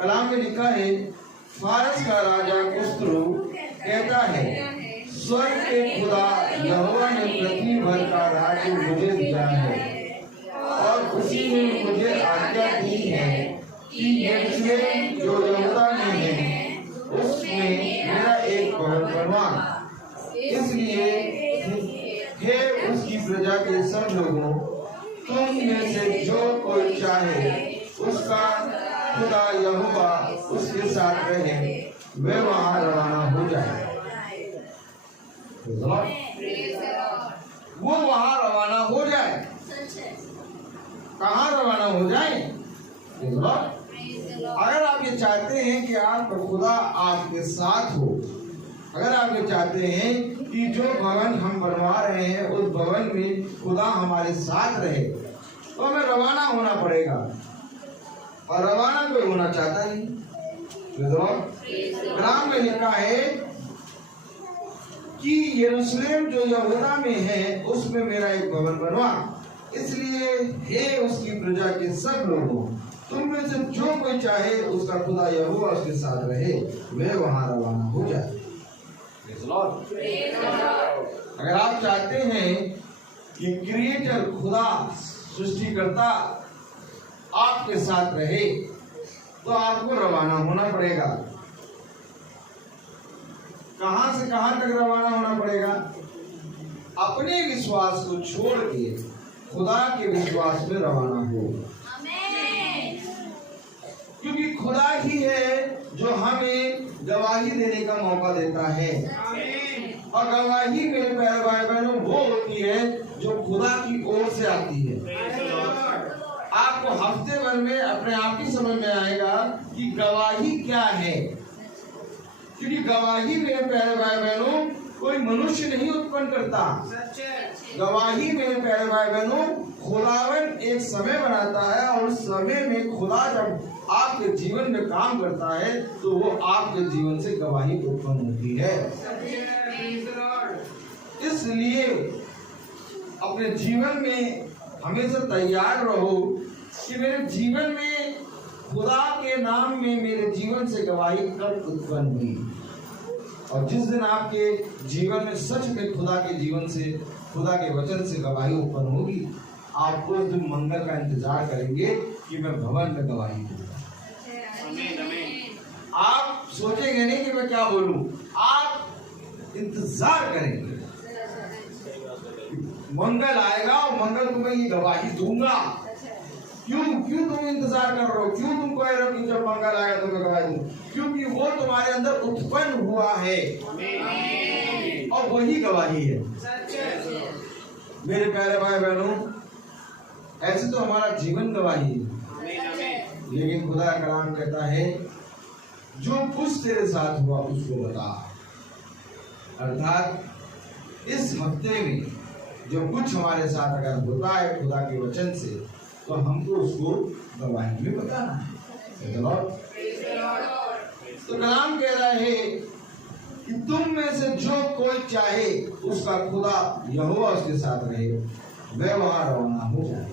कलाम में लिखा है, फारस का राजा कुस्रो कहता है, स्वर्ग के खुदा यहोवा ने पृथ्वी भर का राज्य मुझे दिया है और उसी ने मुझे आज्ञा दी है कि यरूशलेम जो यहूदा में है उसमें मेरा एक भवन बनवा। इसलिए हे उसकी प्रजा के सब लोगों, तुम में से जो कोई चाहे उसका खुदा यहोवा उसके साथ रहे, वे वहां रवाना हो जाए। वो वहां रवाना हो जाए। कहाँ रवाना हो जाए? अगर आप ये चाहते हैं कि आपका खुदा आपके साथ हो, अगर आप ये चाहते हैं कि जो भवन हम बनवा रहे हैं उस भवन में खुदा हमारे साथ रहे, तो हमें रवाना होना पड़ेगा। और रवाना कोई होना चाहता नहीं। कलाम में लिखा है कि यरूशलेम जो यहूदा में है उसमें मेरा एक भवन बनवा। इसलिए हे उसकी प्रजा के सब लोगों, तुम में से जो कोई चाहे उसका खुदा यहोवा उसके साथ रहे, वे वहां रवाना हो जाए। अगर आप चाहते हैं कि क्रिएटर खुदा सृष्टिकर्ता आपके साथ रहे तो आपको रवाना होना पड़ेगा। कहां से कहां तक रवाना होना पड़ेगा? अपने विश्वास को छोड़ के खुदा के विश्वास में रवाना हो। क्योंकि खुदा ही है जो हमें गवाही देने का मौका देता है। और गवाही मेरे प्यारे भाई बहनों वो होती है जो खुदा की ओर से आती है। आपको हफ्ते भर में अपने आप ही समझ में आएगा कि गवाही क्या है। क्योंकि गवाही मेरे प्यारे भाई बहनों कोई मनुष्य नहीं उत्पन्न करता। गवाही मेरे प्यारे भाई बहनों खुदावन एक समय बनाता है और उस समय में खुदा जब आपके जीवन में काम करता है तो वो आपके जीवन से गवाही उत्पन्न होती है। इसलिए अपने जीवन में हमेशा तैयार रहो कि मेरे जीवन में खुदा के नाम में मेरे जीवन से गवाही कब उत्पन्न हुई। और जिस दिन आपके जीवन में सच में खुदा के जीवन से, खुदा के वचन से गवाही उत्पन्न होगी, आप उस दिन मंगल का इंतजार करेंगे कि मैं भवन में गवाही दूंगा। आप सोचेंगे नहीं कि मैं क्या बोलूं, आप इंतजार करेंगे मंगल आएगा और मंगल को मैं ये गवाही दूंगा। क्यों तुम इंतजार कर रहे हो? क्यों तुम कह रहे हो कि जब मंगल आएगा तो मैं गवाही दूंगा? क्योंकि वो तुम्हारे अंदर उत्पन्न हुआ है और वही गवाही है। मेरे प्यारे भाई बहनों, ऐसे तो हमारा जीवन गवाही है, लेकिन खुदा का कलाम कहता है जो कुछ तेरे साथ हुआ उसको बता। अर्थात इस हफ्ते में जो कुछ हमारे साथ अगर होता है खुदा के वचन से, तो हमको उसको गवाही में बताना है। तो कलाम कह रहा है कि तुम में से जो कोई चाहे उसका खुदा यहोवा उसके साथ रहे, वह वहां रवाना हो जाए।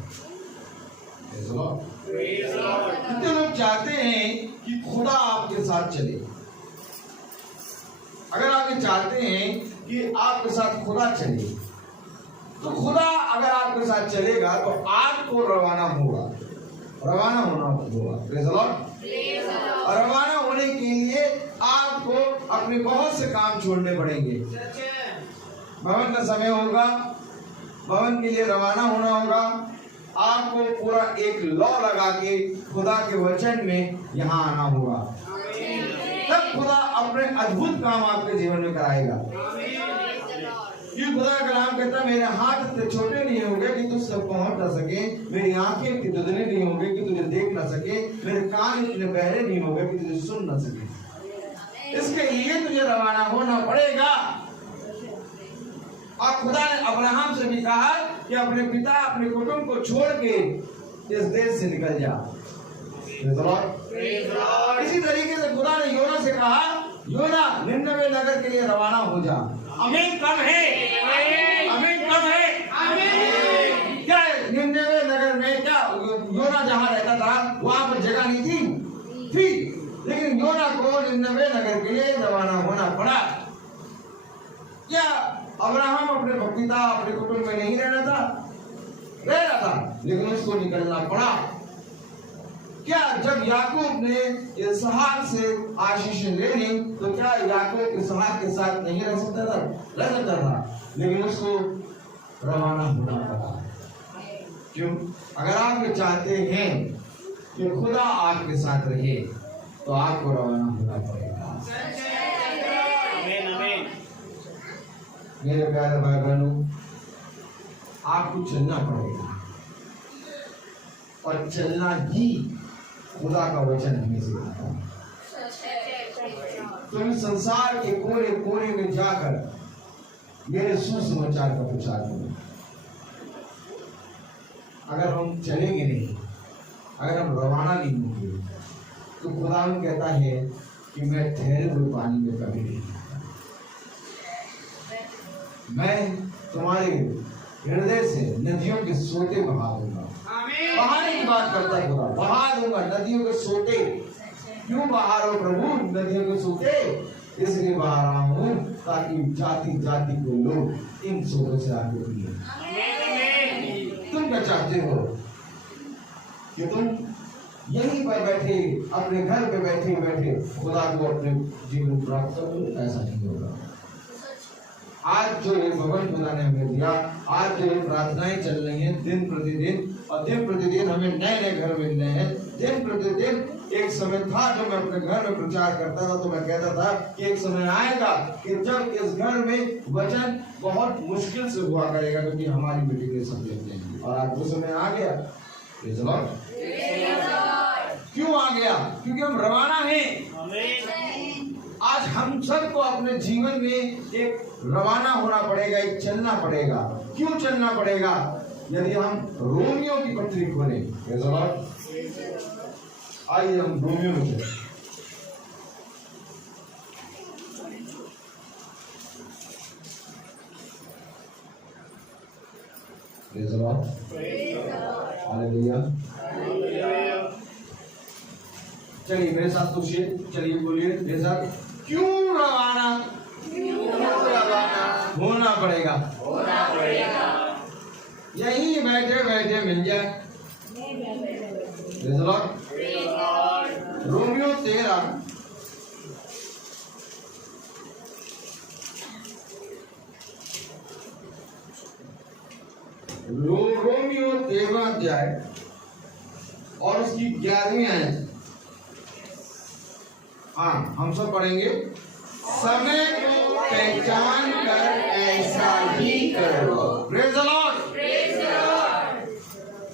कितने लोग चाहते हैं कि खुदा आपके साथ चले? अगर आप ये चाहते हैं कि आपके साथ खुदा चले, तो खुदा अगर आपके साथ चलेगा तो आपको रवाना होगा, रवाना होना होगा। और रवाना होने के लिए आपको अपने बहुत से काम छोड़ने पड़ेंगे। भवन का समय होगा, भवन के लिए रवाना होना होगा। आपको पूरा एक लॉ लगा के खुदा के वचन में यहाँ आना होगा, तब खुदा अपने अद्भुत काम आपके जीवन में कराएगा। ये खुदा का कलाम कहता है, मेरे हाथ इतने छोटे नहीं होंगे कि तुझ तक पहुंच ना सके, मेरी आंखें इतनी दुधनी नहीं होंगे कि तुझे देख ना सके, मेरे कान इतने बहरे नहीं होंगे कि तुझे सुन ना सके। इसके लिए तुझे रवाना होना पड़ेगा। और खुदा ने अब्राहम से भी कहा कि अपने पिता अपने कुटुंब को छोड़ के इस देश से निकल जा। इसी तरीके से खुदा ने योना से कहा, योना निन्नवे नगर के लिए रवाना हो जा। अमीन कम है, अमीन कम है। क्या निन्नवे नगर में क्या योना जहाँ रहता था वहां पर जगह नहीं थी, लेकिन योना को निन्नवे नगर के लिए रवाना होना पड़ा। क्या अब्राहम अपने पिता अपने कुटुंब में नहीं रहना था? रह रहा था, लेकिन उसको निकलना पड़ा। क्या जब याकूब ने इसहाक से आशीष ले ली, तो क्या याकूब इसहाक के साथ नहीं रह सकता था? रह सकता था, लेकिन उसको रवाना होना पड़ा। क्यों? अगर आप ये चाहते हैं कि खुदा आपके साथ रहे, तो आपको रवाना होना पड़ेगा। मेरे प्यारे भाई बहनों, आपको चलना पड़ेगा, और चलना ही खुदा का वचन हमें सिखाता है। तुम संसार के कोने कोने में जाकर मेरे सुसमाचार का प्रचार करो। अगर हम चलेंगे नहीं, अगर हम रवाना नहीं होंगे, तो खुदा कहता है कि मैं ठहरे हुए पानी में कभी नहीं, मैं तुम्हारे हृदय से नदियों के सोते बहा दूंगा। बहाने की बात करता है खुदा, बहा दूंगा नदियों के सोते। क्यों बहा रहा हूं प्रभु नदियों के सोते? इसलिए बहा रहा हूं ताकि जाति जाति के लोग इन सोतों से आगे पिए। तुम क्या चाहते हो कि तुम यहीं पर बैठे अपने घर पे बैठे बैठे खुदा को अपने जीवन प्राप्त करो? ऐसा नहीं होगा। आज जो ये भवन खुदा ने हमें दिया, आज जो ये प्रार्थनाएं चल रही हैं दिन प्रतिदिन, और दिन प्रतिदिन हमें नए नए घर मिल रहे हैं। दिन प्रतिदिन एक समय था जब मैं अपने घर में प्रचार करता था, तो मैं कहता था कि एक समय आएगा कि जब इस घर में वचन बहुत मुश्किल से हुआ करेगा, क्योंकि हमारी मीटिंग सब लेते हैं। और आज वो समय आ गया। क्यों आ गया? क्योंकि हम रवाना हैं। आज हम सबको अपने जीवन में एक रवाना होना पड़ेगा, एक चलना पड़ेगा। क्यों चलना पड़ेगा? यदि हम रोमियो की पत्री खोलें, आइए हम रोमियो में चलें। हालेलुया। चलिए मेरे साथ तो चलिए बोलिए मेरे साथ, क्यों रवाना होना पड़ेगा? यही बैठे बैठे मिल जाए। रोमियो 13 रोमियो 13 अध्याय और उसकी 11वीं आयत। हाँ, हम सब पढ़ेंगे। समय को पहचान कर ऐसा ही करो। Praise the Lord.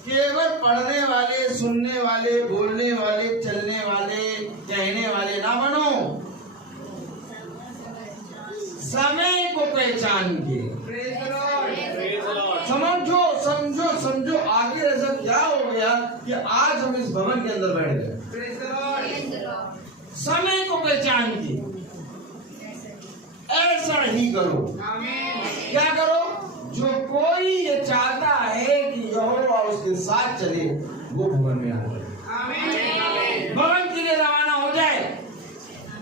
केवल पढ़ने वाले, सुनने वाले, बोलने वाले, चलने वाले, कहने वाले ना बनो। समय को पहचान के भवन के अंदर बैठ गए। समय को पहचान के ऐसा ही करो। क्या करो? जो कोई ये चाहता है कि यहोवा उसके साथ चले, वो भवन में आ जाए, भवन के लिए रवाना हो जाए।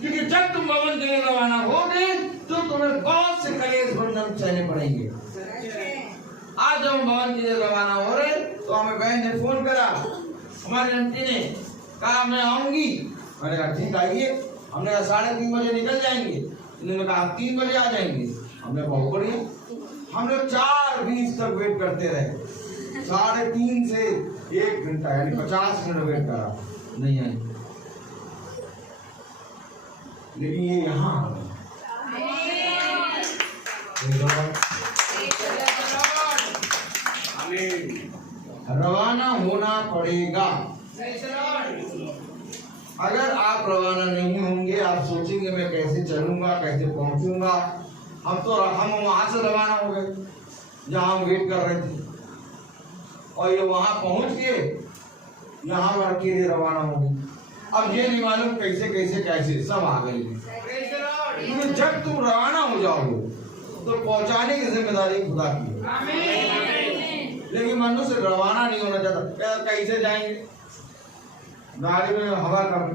क्योंकि जब तुम भवन के लिए रवाना होगे तो तुम्हें बहुत से कलेश बंधन सहने पड़ेंगे। आज जब हम भवन के लिए रवाना हो रहे तो हमें बहन ने फोन करा, हमारी आंटी ने कहा मैं आऊंगी। मैंने कहा ठीक आइए। हमने कहा 3:30 बजे निकल जाएंगे। उन्होंने कहा 3 बजे आ जाएंगे। हमने बहुत बढ़िया। हम लोग 4:20 तक वेट करते रहे। 3:30 से 1 घंटा यानी 50 मिनट वेट करा, नहीं आई। लेकिन ये यहाँ रवाना होना पड़ेगा। अगर आप रवाना नहीं होंगे, आप सोचेंगे मैं कैसे चलूंगा, कैसे पहुंचूंगा। हम वहां से रवाना हो गए जहां हम वेट कर रहे थे, और ये वहां पहुंच के यहाँ पर अकेले रवाना हो गए। अब ये नहीं मालूम कैसे कैसे कैसे सब आ गए। क्योंकि जब तुम रवाना हो जाओगे तो पहुंचाने की जिम्मेदारी खुदा की है। लेकिन मनुष्य रवाना नहीं होना चाहता। कैसे जाएंगे? गाड़ी में हवा कम,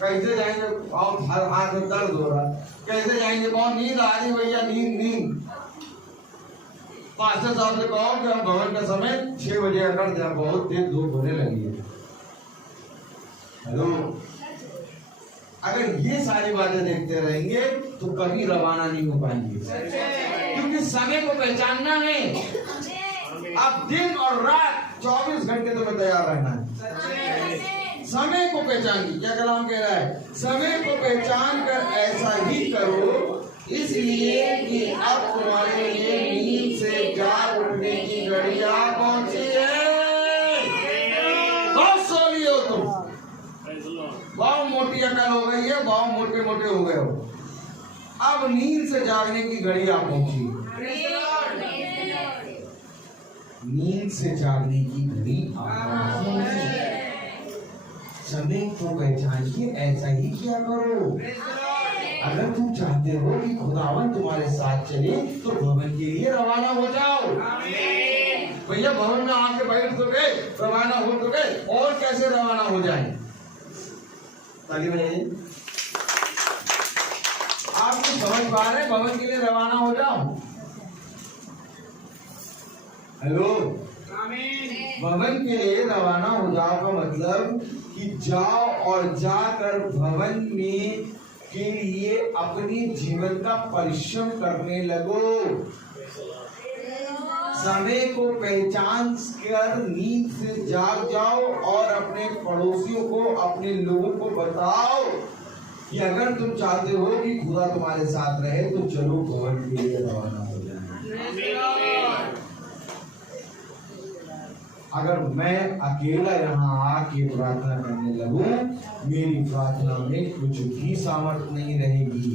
कैसे जाएंगे? और हर हाथ में दर्द हो रहा, कैसे जाएंगे? बहुत नींद आ रही भैया, नींद। पास्टर साहब से कहो कि हम भवन का समय 6 बजे कर दिया, बहुत तेज धूप होने लगी है। हेलो, अगर ये सारी बातें देखते रहेंगे तो कभी रवाना नहीं हो पाएंगे। क्योंकि समय को पहचानना है। अब दिन और रात 24 घंटे तुम्हें तैयार रहना है। समय को पहचान की, क्या कलाम कह रहा है? समय को पहचान कर ऐसा ही करो, इसलिए कि अब तुम्हारे लिए नींद से जाग उठने की घड़ी आ पहुंची है। बहुत सो लिए हो तुम, बहुत मोटी अकल हो गई है, बहुत मोटे मोटे हो गए हो। अब नींद से जागने की घड़ी आ पहुंची। नींद से जागने की घड़ी आ पहुंची। समय को पहचान के ऐसा ही क्या करो। अगर तुम चाहते हो कि खुदावन तुम्हारे साथ चले तो भवन के लिए रवाना हो जाओ। भैया भवन में आके बैठ तो गए, रवाना हो तो गए, और कैसे रवाना हो जाए? ताली बजाइए। आप तो समझ पा रहे हैं? भवन के लिए रवाना हो जाओ। हेलो, भवन के लिए रवाना हो जाओ का मतलब कि जाओ और जाकर भवन में के लिए अपने जीवन का परिश्रम करने लगो। समय को पहचान कर नींद से जाग जाओ और अपने पड़ोसियों को, अपने लोगों को बताओ कि अगर तुम चाहते हो कि खुदा तुम्हारे साथ रहे तो चलो भवन के लिए रवाना हो जाए। अगर मैं अकेला यहाँ आके प्रार्थना करने लगूं, मेरी प्रार्थना में कुछ भी सामर्थ्य नहीं रहेगी।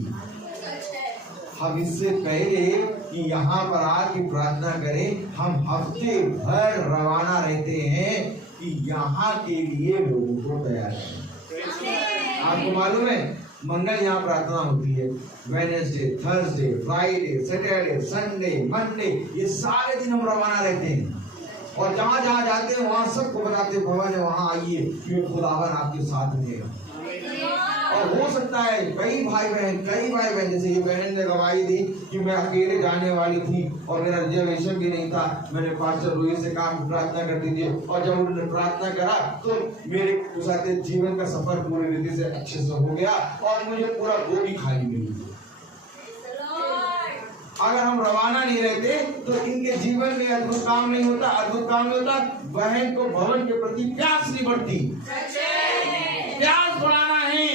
हम इससे पहले कि यहाँ पर आके प्रार्थना करें, हम हफ्ते भर रवाना रहते हैं कि यहाँ के लिए लोगों को तैयार करें। आपको मालूम है मंगल यहाँ प्रार्थना होती है, Wednesday, Thursday, Friday, Saturday, Sunday, Monday, ये सारे दिन हम रवाना रहते हैं। और जहाँ जहाँ जाते हैं वहाँ सबको बताते भवन है, वहाँ आइए क्योंकि खुदावन आपके साथ रहेगा। और हो सकता है कई भाई बहन जैसे ये बहन ने गवाही दी कि मैं अकेले जाने वाली थी और मेरा रिजर्वेशन भी नहीं था। मैंने पास्टर रोहित से कहा प्रार्थना कर दीजिए, और जब उन्होंने प्रार्थना करा तो मेरे साथ जीवन का सफर पूरी रीति से अच्छे से हो गया और मुझे पूरा गोदी खाली मिली। अगर हम रवाना नहीं रहते तो इनके जीवन में अद्भुत काम नहीं होता। बहन को भवन के प्रति प्यास नहीं बढ़ती। प्यास बढ़ाना है।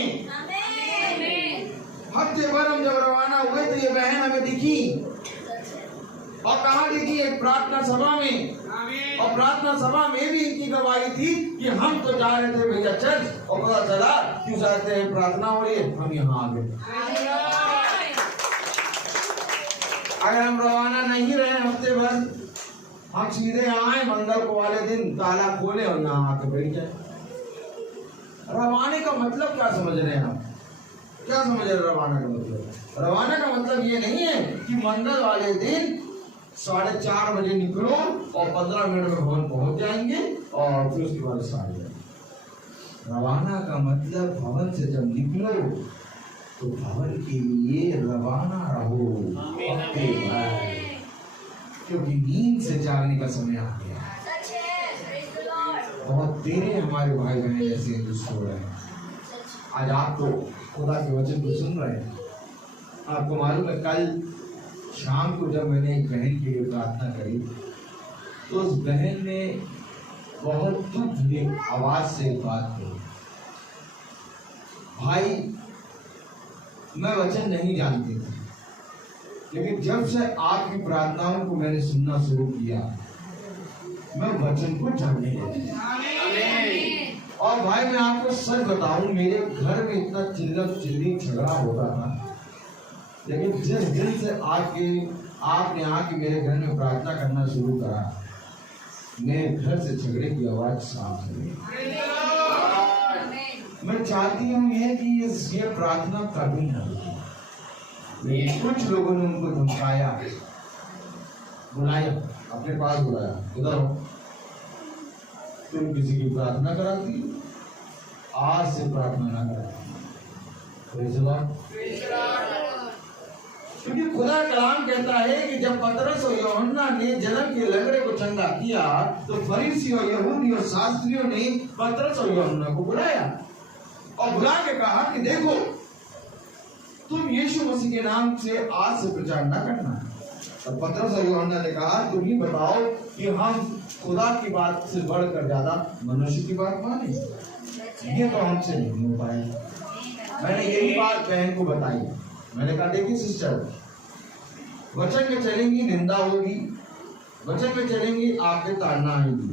हफ्ते भर हम जब रवाना हुए तो ये बहन हमें दिखी, और कहाँ दिखी? एक प्रार्थना सभा में। और प्रार्थना सभा में भी इनकी गवाही थी कि हम तो जा रहे थे भैया चर्च, और पता चला क्यों चाहते हैं प्रार्थना हो रही है, हम यहाँ आ गए। अगर हम रवाना नहीं रहे हफ्ते भर हम सीधे आए मंगल को वाले दिन, ताला खोले और यहाँ आके बैठ जाए। रवाने का मतलब क्या समझ रहे हैं आप? क्या समझ रहे रवाना का मतलब? रवाना का मतलब ये नहीं है कि मंगल वाले दिन 4:30 बजे निकलो और 15 मिनट में भवन पहुंच जाएंगे और फिर उसके बाद साढ़े जाएंगे। रवाना का मतलब भवन से जब निकलो तो भवन के लिए रवाना रहो, क्योंकि नींद से जागने का समय आ गया। बहुत तेरे हमारे भाई बहन ऐसे दुष्ट हो रहे हैं। आज आप तो खुदा के वचन को सुन रहे हैं। आपको मालूम है कल शाम को जब मैंने एक बहन के लिए प्रार्थना करी तो उस बहन ने बहुत दुख भरी आवाज से बात कही, भाई मैं वचन नहीं जानती थी, लेकिन जब से आपकी प्रार्थनाओं को मैंने सुनना शुरू किया मैं वचन को जानने लगी। और भाई मैं आपको सच बताऊं, मेरे घर में इतना चिल्लम चिल्ली झगड़ा होता था, लेकिन जिस दिन से आपने आके मेरे घर में प्रार्थना करना शुरू करा, मेरे घर से झगड़े की आवाज साफ हो गई। मैं चाहती हूँ ये कि ये प्रार्थना कभी न रुके, लेकिन कुछ लोगों ने उनको धमकाया, बुलाया, अपने पास बुलाया, उधर हो, तुम किसी की प्रार्थना कराती हो, आज से प्रार्थना ना कराती। क्योंकि खुदा कलाम कहता है कि जब पतरस और यूहन्ना ने जन्म के लंगड़े को चंगा किया तो फरीसी और यहूदी और शास्त्रियों ने पतरस और यूहन्ना को बुलाया और बुला के कहा कि देखो तुम यीशु मसीह के नाम से आज से प्रचार न करना। और पतरस और यूहन्ना ने कहा तुम ही बताओ कि हम खुदा की बात से बढ़कर ज्यादा मनुष्य की बात माने? ये तो हमसे नहीं हो पाएगा। मैंने यही बात बहन को बताई। मैंने कहा देखिए सिस्टर, वचन में चलेंगी निंदा होगी, वचन में चलेंगी आपके ताड़ना आएगी,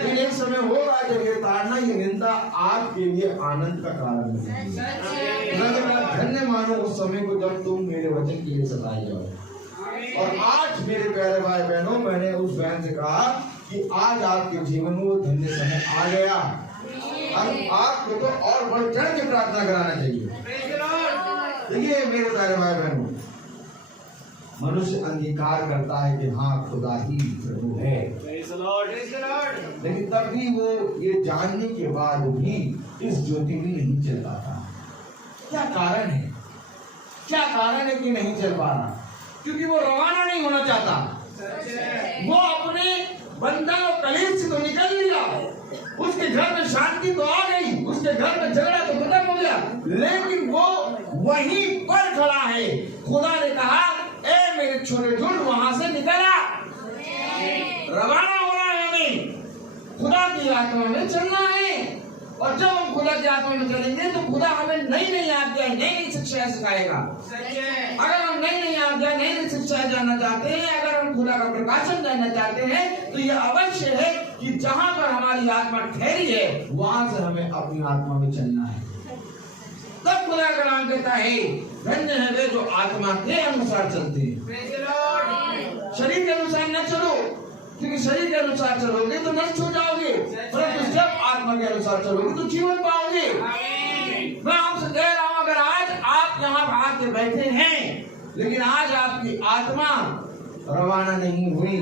लेकिन एक समय होगा जब ये ताड़ना ये निंदा आपके लिए आनंद का कारण बनेगी। धन्य मानो उस समय को जब तुम मेरे वचन के लिए सताए जाओ। और आज मेरे प्यारे भाई बहनों, मैंने उस बहन से कहा कि आज आपके जीवन में वो धन्य समय आ गया, अब आपको तो और बढ़ चढ़ के प्रार्थना कराना चाहिए। देखिए मेरे प्यारे भाई बहनों, मनुष्य अंगीकार करता है कि हाँ खुदा ही प्रभु है, लेकिन तब भी वो ये जानने के बाद भी इस ज्योति में नहीं चल पाता। क्या कारण है? क्या कारण है कि नहीं चल पा रहा? क्योंकि वो रवाना नहीं होना चाहता। वो अपने बंधन और कलीस से तो निकल लिया, उसके घर में शांति तो आ गई, उसके घर में झगड़ा तो खत्म हो गया, लेकिन वो वहीं पर खड़ा है। खुदा ने कहा ए मेरे छोटे झूठ वहां से निकला, रवाना होना है, हमें खुदा की आत्मा में चलना है। और जब हम खुदा की आत्मा में चलेंगे तो खुदा हमें नई नई आज्ञाएं, नई नई शिक्षाएं सिखाएगा। अगर हम नई नई आज्ञा, नई नई शिक्षाएं जानना चाहते हैं, अगर हम खुदा का प्रकाशन जानना चाहते हैं, तो यह अवश्य है कि जहां पर हमारी आत्मा ठहरी है वहां से हमें अपनी आत्मा में चलना है। तब खुदा का नाम कहता है धन्य है वे जो आत्मा के अनुसार चलते हैं। शरीर के अनुसार न चलो, क्योंकि शरीर के अनुसार चलोगे तो नष्ट हो जाओगे, परंतु जब आत्मा के अनुसार चलोगे तो जीवन पाओगे। मैं आपसे कह रहा हूं, अगर आज आप यहाँ आके बैठे हैं लेकिन आज आपकी आत्मा रवाना नहीं हुई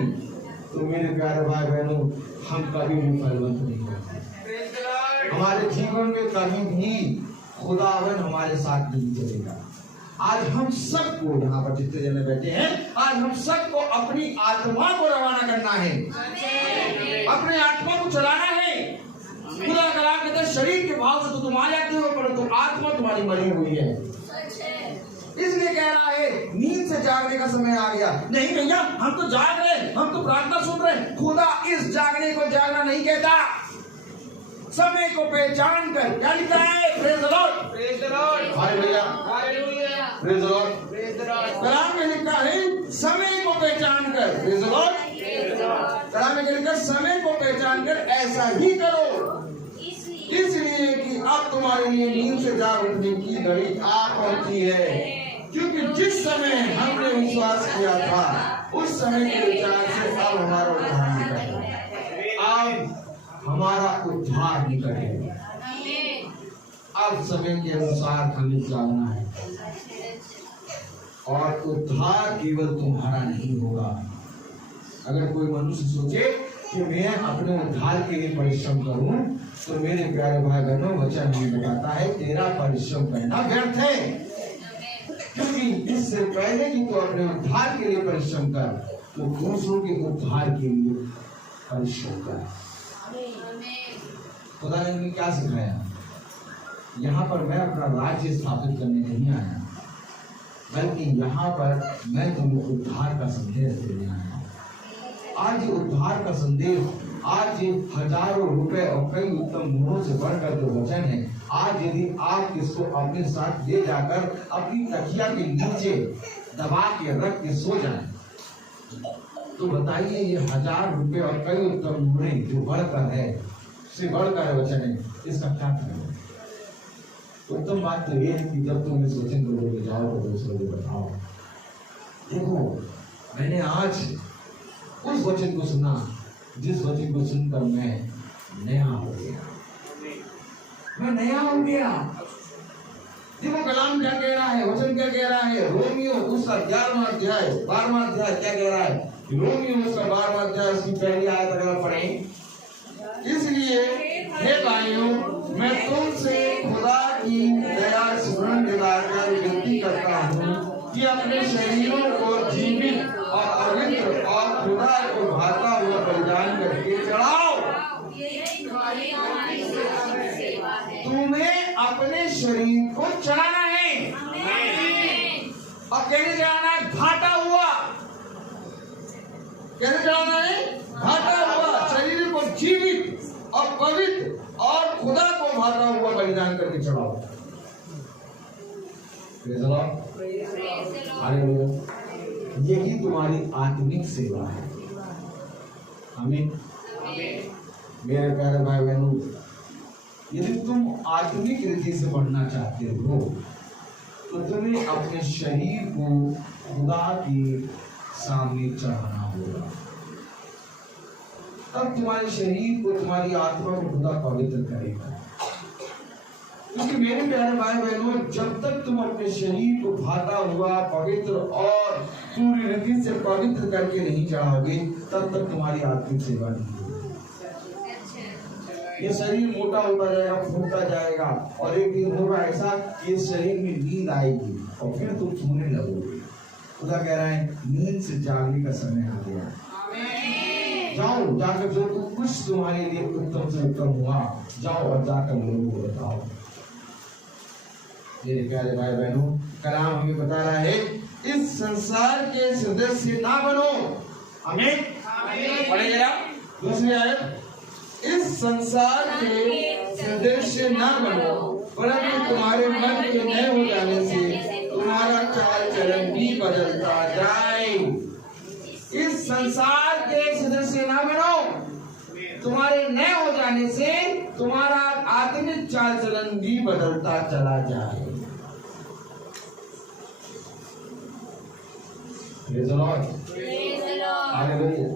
तो मेरे प्यारे भाई बहनों, हम कभी भी फलवंत नहीं होंगे। हमारे जीवन में कभी भी खुदावन हमारे साथ नहीं चलेगा। आज हम सबको यहाँ पर जितने जने बैठे हैं, आज हम सबको अपनी आत्मा को रवाना करना है, अपने आत्मा को चलाना है। खुदा कलाम कहता है शरीर के भाव से तो तुम आ जाते हो, परंतु आत्मा तुम्हारी मरी हुई है। इसलिए कह रहा है नींद से जागने का समय आ गया। नहीं भैया, हम तो जाग रहे हैं, हम तो प्रार्थना सुन रहे हैं। खुदा इस जागने को जागना नहीं कहता, समय को पहचान कर। क्या लिखा है? Praise the Lord, praise the Lord, hallelujah, hallelujah, praise the Lord, praise the Lord. कलाम में लिखा है समय को पहचान कर, praise the Lord, praise the Lord. कलाम में लिखा समय को पहचान कर ऐसा ही करो, इसलिए कि अब तुम्हारे लिए नींद से जाग उठने की घड़ी आ पहुंची है। क्योंकि जिस समय हमने विश्वास किया था उस समय के विचार से अब हमारा उद्धार निकट है। अब हमारा उद्धार निकट है। अब समय के अनुसार हमें चलना है और उद्धार केवल तुम्हारा नहीं होगा। अगर कोई मनुष्य सोचे कि मैं अपने उद्धार के लिए परिश्रम करूं, तो मेरे प्यारे भाई बहनों, वचन हमें बताता है तेरा परिश्रम करना व्यर्थ है। क्योंकि इससे पहले कि तू अपने उद्धार के लिए परिश्रम कर, तो दूसरों के उद्धार के लिए परिश्रम कर। खुदा ने हमें क्या सिखाया? यहाँ पर मैं अपना राज्य स्थापित करने नहीं आया, बल्कि यहाँ पर मैं तुम्हें उद्धार का संदेश देने आया। आज उद्धार का संदेश, आज हजारों रुपए और कई उत्तम गुणों से बढ़कर जो वचन है, आज यदि आप इसको अपने साथ ले जाकर अपनी तकिया के नीचे दबा के रख के सो जाएं, तो बताइए ये 1000 रुपए और कई उत्तम गुणे जो बढ़कर है, से बढ़कर वचन है, इसका क्या करें? उत्तम बात तो ये है कि जब तुम इस वचन को लेके जाओ तो दूसरों को बताओ। देखो, मैंने आज उस वचन को सुना जिस वचन को सुनकर मैं नया हो गया। मैं नया हो गया। देखो कलाम क्या कह रहा है, वचन क्या कह रहा है। रोमियो उसका 11वां अध्याय 12वां अध्याय क्या कह रहा है? रोमियो उसका 12वां अध्याय उसकी पहली आयत अगर पढ़ें, इसलिए हे भाइयों, मैं तुमसे खुदा की दया स्मरण दिलाकर विनती करता हूँ कि अपने शरीरों को जीवित और पवित्र और खुदा को भाता हुआ बलिदान करके चढ़ाओ। तुम्हें अपने शरीर को चढ़ाना है और कैसे चढ़ाना है? भाता हुआ। कैसे चढ़ाना है? भाता हुआ। शरीर को जीवित और पवित्र और खुदा को भाता हुआ बलिदान करके चढ़ाओ। यही तुम्हारी आत्मिक सेवा है। आमीन। मेरे प्यारे भाई बहनों, यदि तुम आत्मिक रीति से बढ़ना चाहते हो, तो तुम्हें अपने शरीर को खुदा के सामने चढ़ाना होगा। तब तुम्हारे शरीर को, तुम्हारी आत्मा को खुदा पवित्र करेगा। क्योंकि मेरे प्यारे भाई बहनों, जब तक तुम अपने शरीर को भाता हुआ पवित्र और पूरी रीति से पवित्र करके नहीं चढ़ाओगे, तब तक तुम्हारी आत्मिक सेवा नहीं होगी। ये शरीर मोटा होता जाएगा, फूटता जाएगा, और एक दिन होगा ऐसा कि इस शरीर में नींद आएगी और फिर तुम सोने लगोगे। खुदा कह रहा है, नींद से जागने का समय आ गया। जाओ, जाकर जो कुछ तुम्हारे लिए उत्तम से उत्तम हुआ, जाओ और जाकर लोगों को बताओ। मेरे प्यारे भाई बहनों, कलाम हमें बता रहा है, इस संसार के सदस्य ना बनो। आमीन। पढ़ेंगे ना दूसरी आयत, इस संसार के सदस्य ना बनो, परंतु तुम्हारे मन के नए हो जाने से तुम्हारा चाल चलन भी बदलता जाए। इस संसार के सदस्य ना बनो, तुम्हारे नए हो जाने से तुम्हारा आत्मिक चाल चलन भी बदलता चला जाए। Praise the Lord. हालेलुया।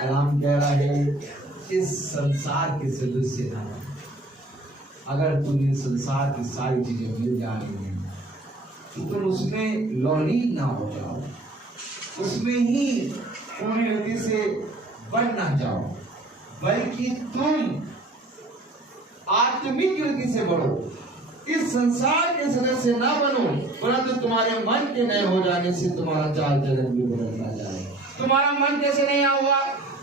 कलाम कह रहा है, इस संसार के सदस्य ना बनो। अगर तुम्हें संसार की सारी चीजें मिल जा रही हैं, तो तुम उसमें लौलीन ना हो जाओ, उसमें ही पूरी रीति से बढ़ ना जाओ, बल्कि तुम आत्मिक रीति से बढ़ो। इस संसार के सदस्य ना बनो, परंतु तुम्हारे मन के नए हो जाने से तुम्हारा चाल चलन भी बदलता जाए। तुम्हारा मन कैसे नया हुआ?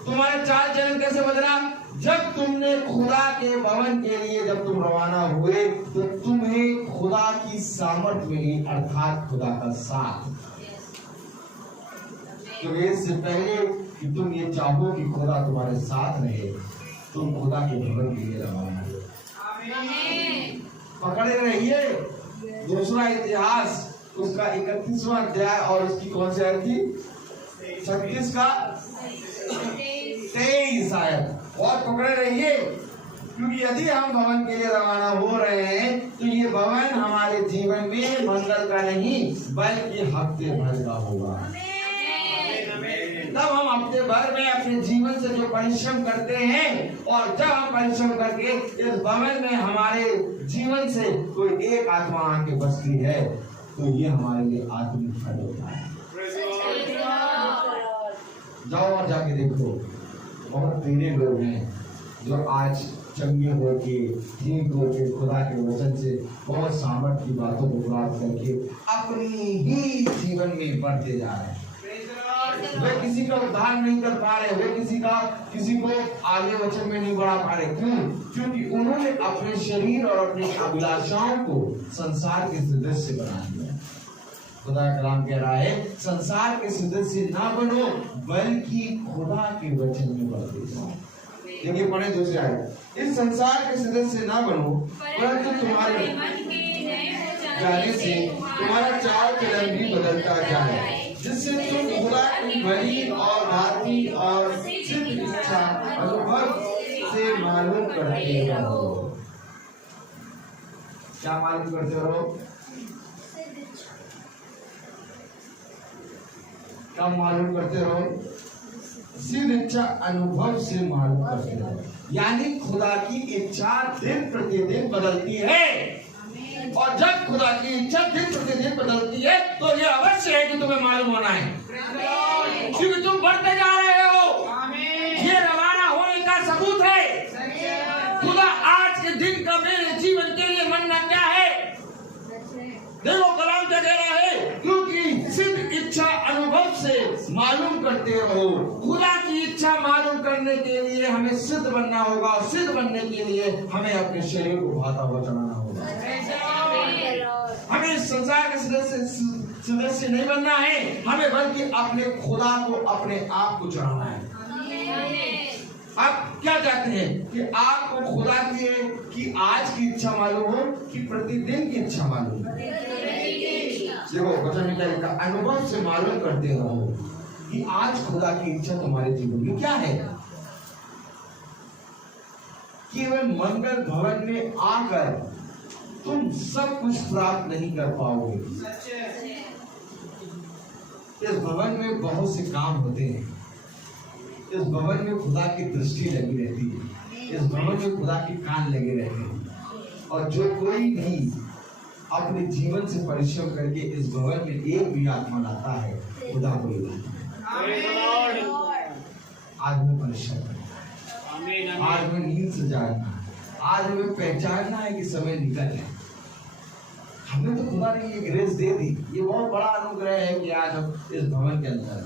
तुम्हारा चाल चलन कैसे बदला? जब तुमने खुदा के भवन के लिए जब तुम रवाना हुए, तो तुम्हें खुदा की सामर्थ मिली, अर्थात खुदा का साथ। तो इससे पहले कि तुम ये चाहो कि खुदा तुम्हारे साथ रहे, तुम खुदा के भवन के लिए रवाना हो। पकड़े रहिए। दूसरा इतिहास उसका 31वां अध्याय और उसकी कौन सी आयत थी? 36 का 23 आयत। और पकड़े रहिए, क्योंकि यदि हम भवन के लिए रवाना हो रहे हैं, तो ये भवन हमारे जीवन में मंगल का नहीं, बल्कि हफ्ते भर का होगा। तब हम हफ्ते भर में अपने जीवन से जो परिश्रम करते हैं, और जब हम परिश्रम करके इस भवन में हमारे जीवन से कोई एक आत्मा आके बसती है, तो ये हमारे लिए आत्मिक फल होता है। जाओ और जाके देखो, बहुत तेरे लोग हैं जो आज चंगे होके, ठीक होके, खुदा के वचन से बहुत सामर्थ की बातों को प्राप्त करके अपनी ही जीवन में बढ़ते जा रहे हैं। वे किसी का उद्धार नहीं कर पा रहे, वे किसी को आगे वचन में नहीं बढ़ा पा रहे। क्यों? क्योंकि उन्होंने अपने शरीर और अपनी अभिलाषाओं को संसार के सदस्य बना दिया। खुदा का कलाम कह रहा है, संसार के सदस्य ना बनो, बल्कि खुदा के वचन में बढ़ते जाओ। देखिए, पढ़े दूसरे आयत, इस संसार के सदस्य ना बनो, परंतु तुम्हारे जाने से तुम्हारा चाल चलन भी बदलता जाए, जिससे तुम खुदा की भली और भांति और सिद्ध इच्छा अनुभव से मालूम करते रहो। क्या मालूम करते रहो? क्या मालूम करते रहो? सिद्ध इच्छा अनुभव से मालूम करते रहो। यानी खुदा की इच्छा दिन प्रतिदिन बदलती है, और जब खुदा की इच्छा दिन प्रतिदिन बदलती है तो ये अवश्य है कि तुम्हें मालूम होना है, क्योंकि तुम बढ़ते जा रहे हो। ये रवाना होने का सबूत है। खुदा आज के दिन का मेरे जीवन के लिए मनना क्या है? देखो कलाम क्या कह रहा है, क्योंकि सिद्ध इच्छा अनुभव से मालूम करते रहो। खुदा की इच्छा मालूम करने के लिए हमें सिद्ध बनना होगा, और सिद्ध बनने के लिए हमें अपने शरीर को भाता हुआ चलाना होगा। हमें संसार के सदस्य नहीं बनना है, हमें बल्कि अपने खुदा को, अपने आप को चढ़ाना है। आप क्या चाहते हैं कि आपको खुदा की आज की इच्छा मालूम हो कि प्रतिदिन की इच्छा मालूम हो? देखो वचन में क्या लिखा, अनुभव से मालूम करते रहो कि आज खुदा की इच्छा तुम्हारे जीवन में क्या है। केवल मंगल भवन में आकर तुम सब कुछ प्राप्त नहीं कर पाओगे। इस भवन में बहुत से काम होते हैं, इस भवन में खुदा की दृष्टि लगी रहती है, इस भवन में खुदा के कान लगे रहते हैं, और जो कोई भी अपने जीवन से परिश्रम करके इस भवन में एक भी आत्मा लाता है, खुदा को लाता है। आज में परिश्रम करना, आज में नींद से जागना, आज में पहचानना है कि समय निकल है। हमें तो खुदा ने ये ग्रेस दे दी, ये बहुत बड़ा अनुग्रह है कि आज हम इस भवन के अंदर।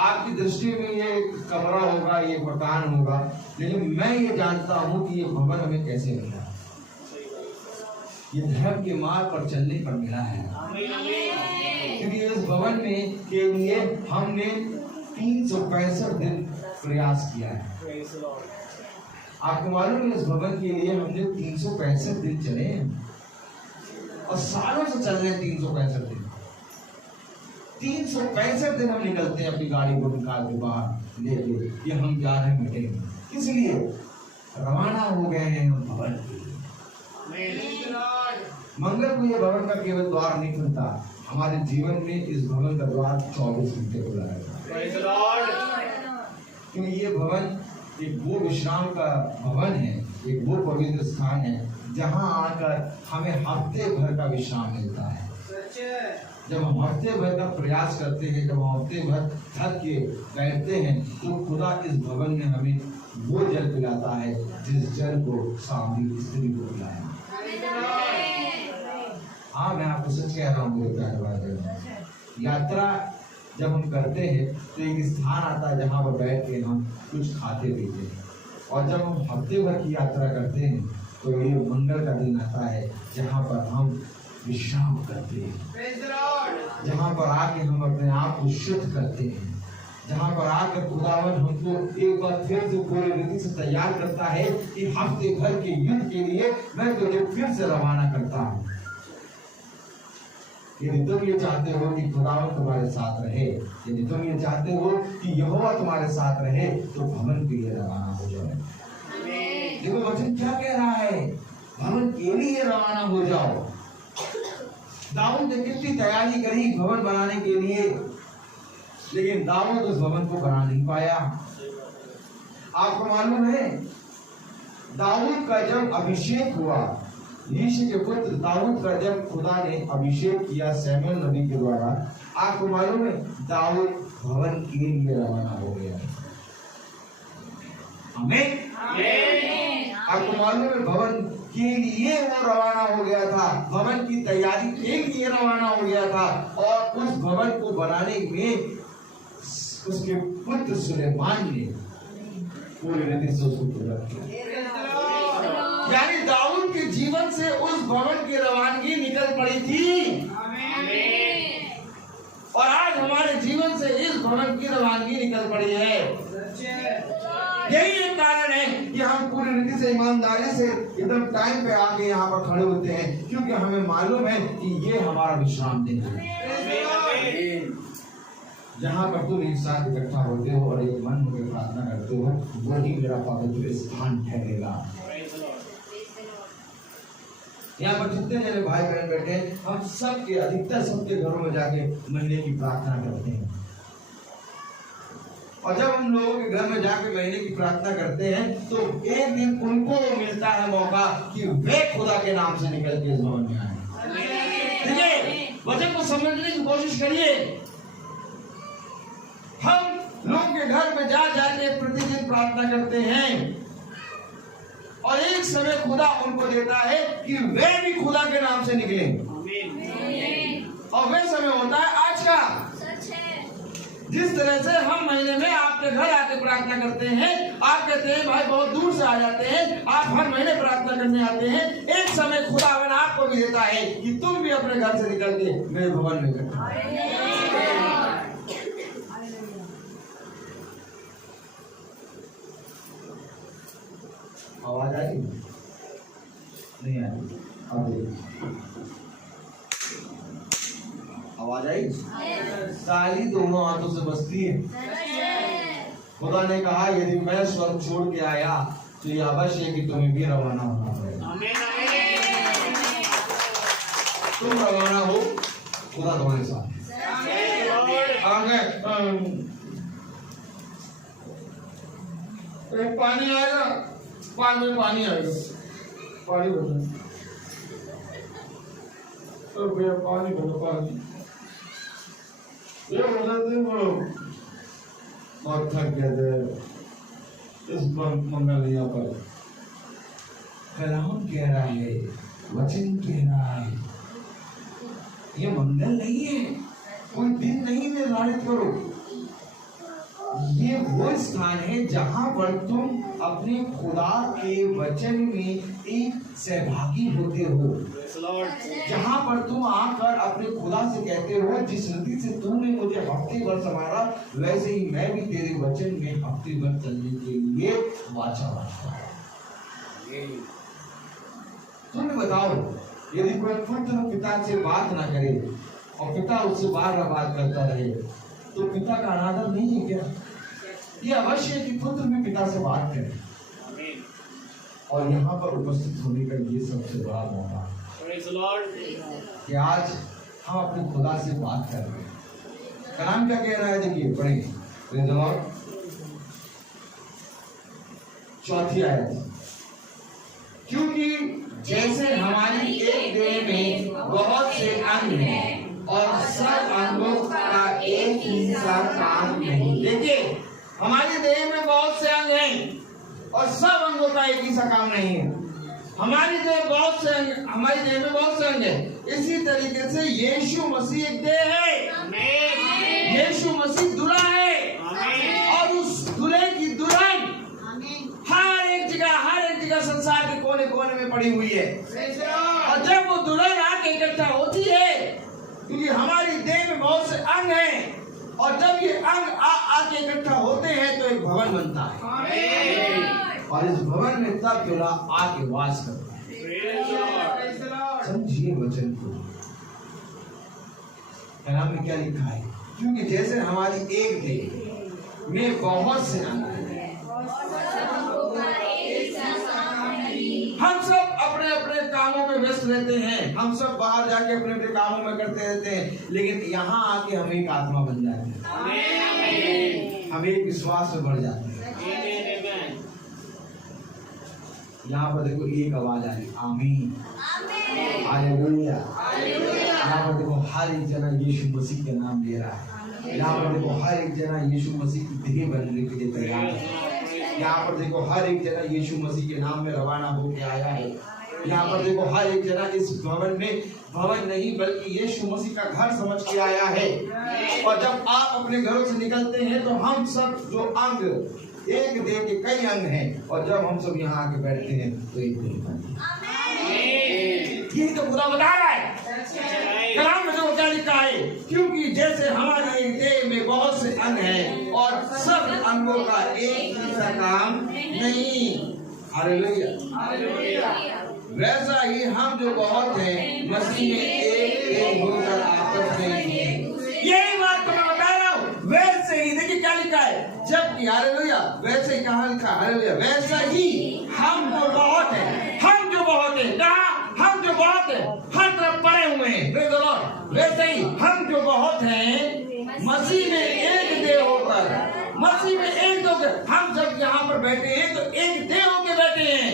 आपकी दृष्टि में ये कमरा होगा, ये मकान होगा, लेकिन मैं ये जानता हूँ कि ये भवन हमें कैसे मिला। ये धर्म के मार्ग पर चलने पर मिला है, क्योंकि इस भवन में के लिए हमने 365 दिन प्रयास किया है। आपको मालूम है, इस भवन के लिए हमने 365 दिन चले हैं, और सालों से चल रहे 365 दिन। 365 दिन हम निकलते हैं अपनी गाड़ी को निकाल के बाहर लेके, ये हम जा रहे हैं मीटिंग, इसलिए रवाना हो गए हैं हम भवन के। मंगल को ये भवन का केवल द्वार नहीं खुलता, हमारे जीवन में इस भवन का द्वार 24 घंटे खुला रहेगा, क्योंकि ये भवन एक वो विश्राम का भवन है, एक वो पवित्र स्थान है जहाँ आकर हमें हफ्ते भर का विश्राम मिलता है। जब हम हफ्ते भर का प्रयास करते हैं, जब हम हफ्ते भर थक के बैठते हैं, तो खुदा इस भवन में हमें वो जल पिलाता है जिस जल को सामने स्त्री को पिलाया। हाँ, मैं आपको सच कह रहा हूँ मेरे प्यारे भाई। यात्रा जब हम करते हैं तो एक स्थान आता है जहाँ पर बैठ के हम कुछ खाते पीते हैं, और जब हम हफ्ते भर की यात्रा करते हैं तो ये मंगल का दिन आता है जहाँ पर हम विश्राम करते हैं, जहाँ पर आके हम अपने आप को शुद्ध करते हैं, जहाँ पर आकर खुदावन हमको एक बार फिर से पूरी रीति से तैयार करता है कि हफ्ते भर के युद्ध के लिए मैं तुझे फिर से रवाना करता हूँ। यदि तुम ये चाहते हो कि खुदावन तुम्हारे साथ रहे, यदि तुम ये चाहते हो कि यहोवा तुम्हारे साथ रहे, तो भवन के लिए रवाना हो जाओ। देखो वचन क्या कह रहा है, भवन के लिए रवाना हो जाओ। दाऊद ने कितनी तैयारी करी भवन बनाने के लिए, लेकिन दाऊद उस भवन को बना नहीं पाया। आपको मालूम है दाऊद का जब अभिषेक हुआ, यीशु के पुत्र दाऊद का जब खुदा ने अभिषेक किया शमूएल नबी के द्वारा, आपको मालूम है दाऊद भवन के लिए रवाना हो गया। आमीन। आपको मालूम है भवन के लिए वो रवाना हो गया था, भवन की तैयारी के लिए रवाना हो गया था, और उस भवन को बनाने में उसके पुत्र सुलेमान ने पूरी रीति से उसको पूरा किया। यानी दाऊद के जीवन से उस भवन की रवानगी निकल पड़ी थी, और आज हमारे जीवन से इस भवन की रवानगी निकल पड़ी है। यही एक कारण है कि हम पूरी रीति से ईमानदारी से एकदम टाइम पे आके यहाँ पर खड़े होते हैं, क्योंकि हमें मालूम है कि ये हमारा विश्राम दिन है, जहाँ पर तुम एक साथ इकट्ठा होते हो और एक मन होकर प्रार्थना करते हो, वही मेरा पवित्र स्थान ठहरेगा। यहाँ पर जितने जने भाई बहन बैठे हैं, हम सबके अधिकतर सबके घरों में जाके महीने की प्रार्थना करते हैं, और जब हम लोगों के घर में जाके महीने की प्रार्थना करते हैं तो एक दिन उनको मिलता है मौका कि वे खुदा के नाम से निकल के इस भवन में आए। देखिए, वचन को समझने की कोशिश करिए। हम लोग के घर में जा जाके प्रतिदिन प्रार्थना करते हैं, और एक समय खुदा उनको देता है कि वे भी खुदा के नाम से निकले, और वे समय होता है आज का। जिस तरह से हम महीने में आपके घर आके प्रार्थना करते हैं, आप कहते हैं भाई बहुत दूर से आ जाते हैं, आप हर महीने प्रार्थना करने आते हैं, एक समय खुदावन आपको भी देता है कि तुम भी अपने घर से निकल के मेरे भवन में इकट्ठा। आवाज आई नहीं आई? आवाज आई? ताली दोनों हाथों से बजती है। खुदा ने कहा यदि मैं स्वर्ग छोड़ के आया तो ये अवश्य है कि तुम्हें भी रवाना होना पड़ेगा। तुम रवाना हो, खुदा तुम्हारे साथ। पानी आएगा, पानी में पानी आएगा, पानी भरना, तो भैया पानी भरो, पानी ये बहुत थक गए थे इस मंगल यहाँ पर। कलाम कह रहा है, वचन कह रहा है, ये मंगल नहीं है, कोई दिन नहीं निर्धारित करो। ये वो स्थान है जहां पर तुम अपने खुदा के वचन में एक सहभागी होते हो, जहां पर तुम आकर अपने खुदा से कहते हो जिस रीति से तूने मुझे हफ्ते भर संभाला वैसे ही मैं भी तेरे वचन में हफ्ते भर चलने के लिए वाचा बांधता हूं। तुम्हें बताओ, यदि कोई पुत्र पिता से बात ना करे और पिता उससे बार बार बात करता रहे तो पिता का अनादर नहीं है क्या? ये अवश्य है कि पुत्र भी पिता से बात करे, और यहाँ पर उपस्थित होने का ये सबसे बड़ा मौका कि आज हम अपने खुदा से बात कर रहे हैं। कलाम क्या कह रहा है, देखिए पढ़ेंगे। चौथी आयत, क्योंकि जैसे हमारी एक देह में बहुत से अंग हैं और सब अंगों का एक ही सा काम नहीं। देखिए, हमारी देह में बहुत से अंग हैं और सब अंगों का एक ही सा काम नहीं है। हमारी देह में बहुत से अंग हैं। इसी तरीके से यीशु मसीह एक देह है। यीशु मसीह दूल्हा है, और उस दूल्हे की दुल्हन हर एक जगह संसार के कोने कोने में पड़ी हुई है। और जब वो दुल्हन आके इकट्ठा होती है, क्योंकि हमारी देह में बहुत से अंग हैं, और जब ये अंग आके इकट्ठा होते हैं तो एक भवन बनता है, और इस भवन में तब दूल्हा आके वास करता है। समझिए वचन को, कलाम में क्या लिखा है, क्योंकि जैसे हमारी एक देह में बहुत से अंग हैं, हम सब अपने अपने कामों में व्यस्त व्यस्त रहते हैं, हम सब बाहर जाके अपने अपने कामों में करते रहते हैं, लेकिन यहाँ आके हम एक आत्मा बन जाते हैं, हम एक विश्वास में बढ़ जाते हैं। यहाँ पर देखो एक आवाज आ रही, आमीन, हालेलुया। यहाँ पर देखो हर एक जना यीशु मसीह का नाम ले रहा है। यहाँ पर देखो हर एक जना यीशु मसीह की देह बनने के लिए तैयार है। यहाँ पर देखो हर एक जना यीशु मसीह के नाम में रवाना होके आया है। यहाँ पर देखो हर एक जना इस भवन में, भवन नहीं बल्कि यीशु मसीह का घर समझ के आया है। और जब आप अपने घरों से निकलते हैं तो हम सब जो अंग, एक देह के कई अंग हैं, और जब हम सब यहाँ आके बैठते हैं तो एक देह बनते हैं। यही तो खुदा बता रहा है। कलाम में जो क्या लिखा है, क्योंकि जैसे हमारे देह में बहुत से अंग हैं और सब अंगों का एक जैसा काम नहीं, हालेलुया, वैसा ही हम जो बहुत हैं मसीह में एक देह होकर आपस में, यही बात तो मैं बता रहा हूँ। वैसे ही देखिए क्या लिखा है, जबकि हालेलुया, वैसे ही कहाँ लिखा, हालेलुया, वैसा ही हम जो बहुत हैं, हम जो बहुत हैं, कहाँ हम जो बहुत हैं, हर तरफ पड़े हुए हैं, वैसे ही हम जो बहुत हैं मसीह में एक देह होकर, मसीह में एक होकर, हम सब यहाँ पर बैठे हैं तो एक देह होकर बैठे हैं।